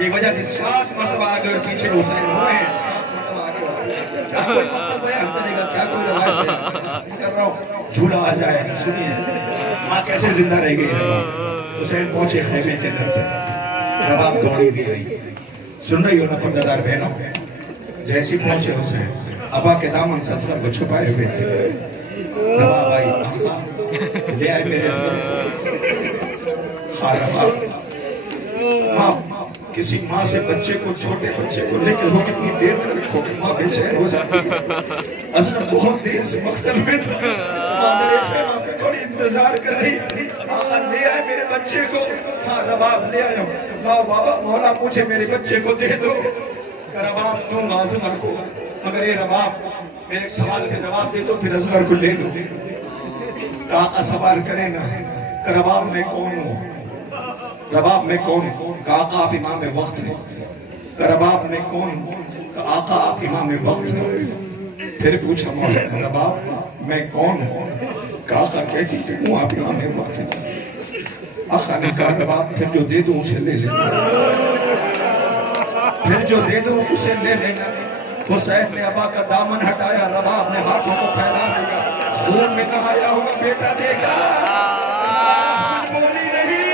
یہ وجہ کہ 7 مرتبہ آگے اور پیچھے حسین ہوئے ہیں. 7 مرتبہ آگے اور پیچھے. کیا کوئی مطلب بیان کرے گا، کیا کوئی روایت بیان کر رہا ہوں، جھولا آ جائے گا. سنیے ماں کیسے زندہ رہ گئی. رباب حسین پہنچے خیمے کے در پہ، رباب دوڑی بھی آئی. سن رہی ہو نا پردہ دار بہنوں، جیسے پہنچے حسین ابا کے دامن سے اصغر کو چھپائے ہوئے تھے. رباب آئی، آقا لے آئے میرے اصغر کو. ہاں رباب، ماں کسی ماں سے بچے کو، چھوٹے بچے کو لے کر ہو کتنی دیر تک رکھو کہ ماں بے چین ہو جاتی ہے. اصغر بہت دیر سے مختل میں تھا، ماں میرے خیمہ پہ تھوڑی انتظار کر رہی تھی. آقا لے آئے میرے بچے کو. ہاں رباب لے آیا ہوں. لاؤ بابا مولا مجھے میرے بچے کو دے دو. کہ رباب دوں گا اصغر کو، مگر یہ رباب میرے ایک سوال کا جواب دے دو پھر اصغر کو لے لو. آقا سوال کرے نا کہ رباب میں کون ہوں، رباب میں کون ہوں. کہ آقا آپ امام وقت ہیں. کہ رباب میں کون ہوں. کہ آقا آپ امام وقت ہیں. پھر پوچھا مولا نے رباب میں کون ہوں. کہ آقا کہتی کہ ہوں آپ امام وقت ہیں. آقا نے کہا رباب پھر جو دے دوں اسے لے لینا، پھر جو دے دوں اسے لے لینا. حسین نے ابا کا دامن ہٹایا، رباب نے ہاتھوں کو پھیلا دیا. خون میں نہایا ہوا بیٹا دیکھا، کچھ بولی نہیں.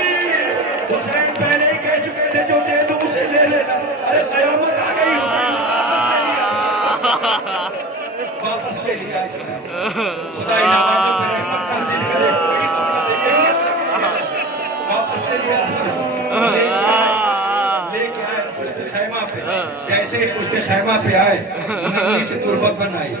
حسین پہلے ہی کہہ چکے تھے جو دے دوں اسے لے لینا. ارے قیامت آ گئی. حسین واپس لے لیا. خدا ان آوازوں پہ رحمت نازل کرے. کوئی حکمت یہی ہے. واپس لے لیا. لے کے آئے پشت خیمہ پہ. جیسے ہی پشت خیمہ پہ آئے ننگی سے تربت بنائی،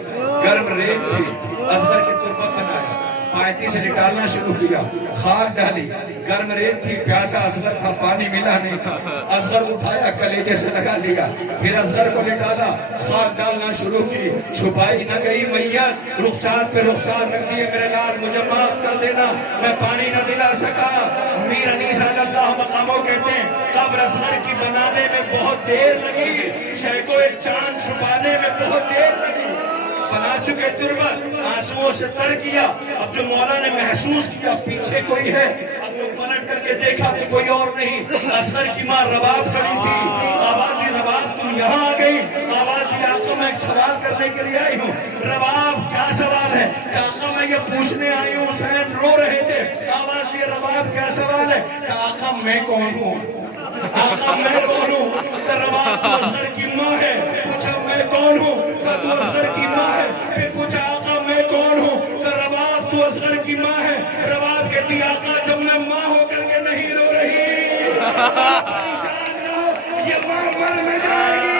گرم ریت تھی، اصغر کی تربت بنائی، پائتی سے نکالنا شروع کیا، خاک ڈالی. گرم ریت تھی، پیاسا اصغر تھا، پانی ملا نہیں تھا. اصغر اٹھایا کلیجے سے لگا لیا، پھر اصغر کو لٹالا، خاک ڈالنا شروع کی. چھپائی نہ گئی میت، رخسار پہ رخسار رکھ دیے. میرے لال مجھے معاف کر دینا، میں پانی نہ دلا سکا. میر انیس علیہ اللہ مقاموں کہتے ہیں قبر اصغر کی بنانے میں بہت دیر لگی، شے کو ایک چاند چھپانے میں بہت دیر لگی. بنا چکے تربت، آنسوؤں سے تر کیا. اب جو مولا نے محسوس کیا پیچھے کوئی ہے، اب جو پلٹ کر کے دیکھا تو کوئی اور نہیں، اصغر کی ماں رباب کھڑی تھی. آواز دی رباب تم یہاں آ گئی. آواز دی آقا میں ایک سوال کرنے کے لیے آئی ہوں. رباب کیا سوال ہے؟ کہ آقا میں یہ پوچھنے آئی ہوں. حسین رو رہے تھے. آواز دی رباب کیا سوال ہے؟ کہ آقا میں کون ہوں. آقا میں کون ہوں. کہ رباب تو اصغر کی ماں ہے. پوچھا میں کون ہوں. کہ تو اصغر کی ماں ہے. پھر پوچھا آقا میں کون ہوں. کہ رباب تو اصغر کی ماں ہے. رباب کہتی آقا جب میں ماں ہو کر کے نہیں رو رہی، پریشان نہ ہو، یہ ماں مر نہ جائے گی.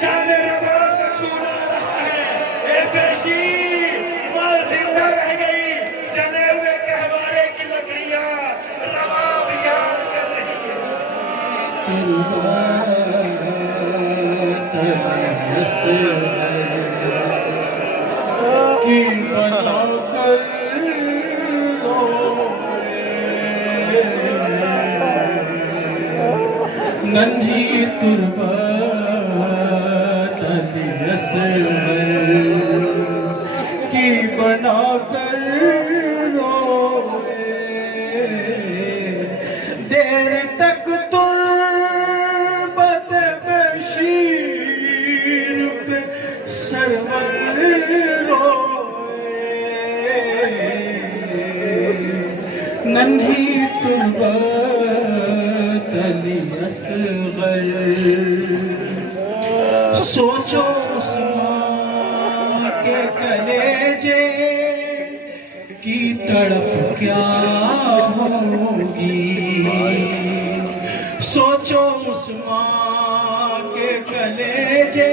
جانے رباب کا چھوڑا رہا ہے. اے بیشیر ماں زندہ رہ گئی. جلے ہوئے کہوارے کی لکڑیاں رباب یاد کر رہی ہے. کی بنا کر ننھی تربت علی اصغر کی بنا کر روئے. دیر تک تربت بشیر پہ سرور روئے. ننھی تربت علی اصغر. سوچو اس ماں کے کلیجے کی تڑپ کیا ہوگی. سوچو اس ماں کے کلیجے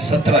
17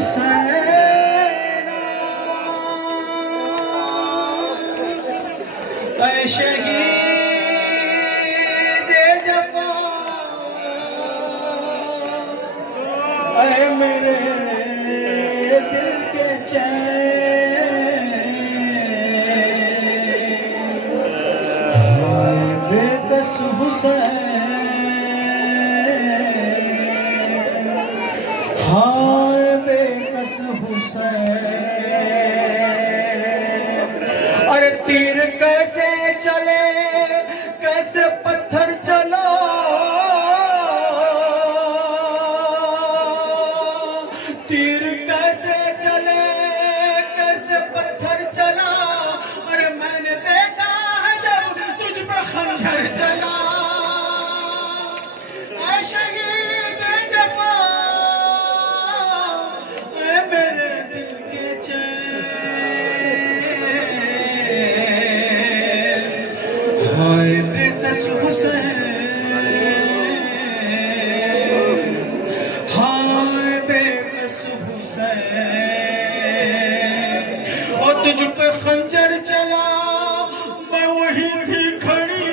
حسین اے شہید جفا اے میرے دل کے چین ہائے بے کس حسین ہائے بے کس حسین ارے تیر کیسے چلے کیسے پتھر چلا تیر کیسے چلے کیسے پتھر چلا ارے میں نے دیکھا ہے جب تجھ پہ خنجر چلا اے شہید جفا اے میرے دل کے چین ہائے بے کس حسین ہائے بے کس حسین اور تجھ پہ خنجر چلا میں وہی تھی کھڑی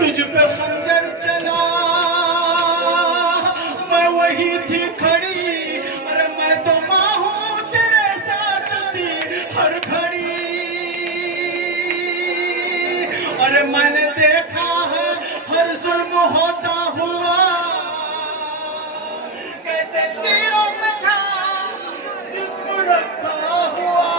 تجھ پہ خنجر چلا میں وہی تھی کھڑی ارے میں تو ماں ہوں تیرے ساتھ تھی ہر گھڑی ارے میں نے دیکھا ہے ہر ظلم ہوتا ہوا کیسے تیروں میں تھا جسم رکھا ہوا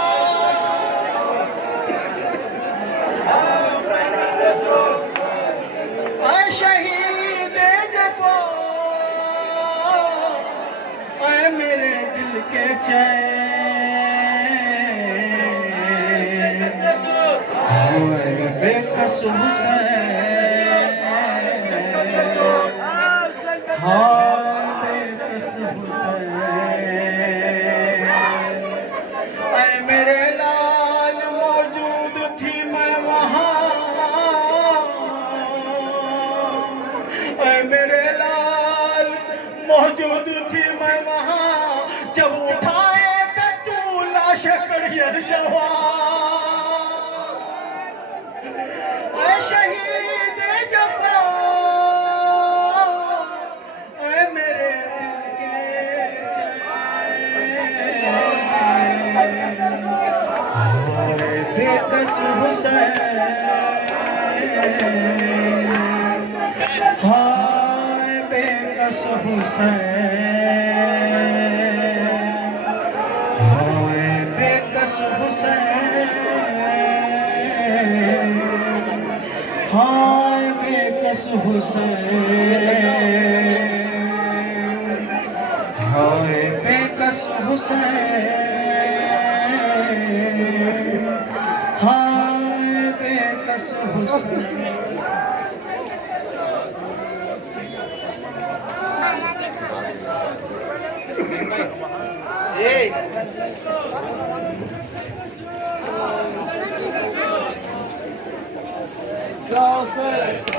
اے شہید جفا اے میرے دل کے چین ہائے بے کس حسین ہائے بے کس حسین اے میرے لال موجود تھی میں وہاں اے میرے لال موجود تھی میں وہاں جب اٹھائے کہ تو لاش کڑیر جوان اے شہید جفا اے میرے دل کے چین ہائے بے کس حسین ہائے بے کس حسین ہائے بے کس حسین ہائے بے کس حسین ہائے بے کس حسین ہائے بے کس حسین جاؤ سر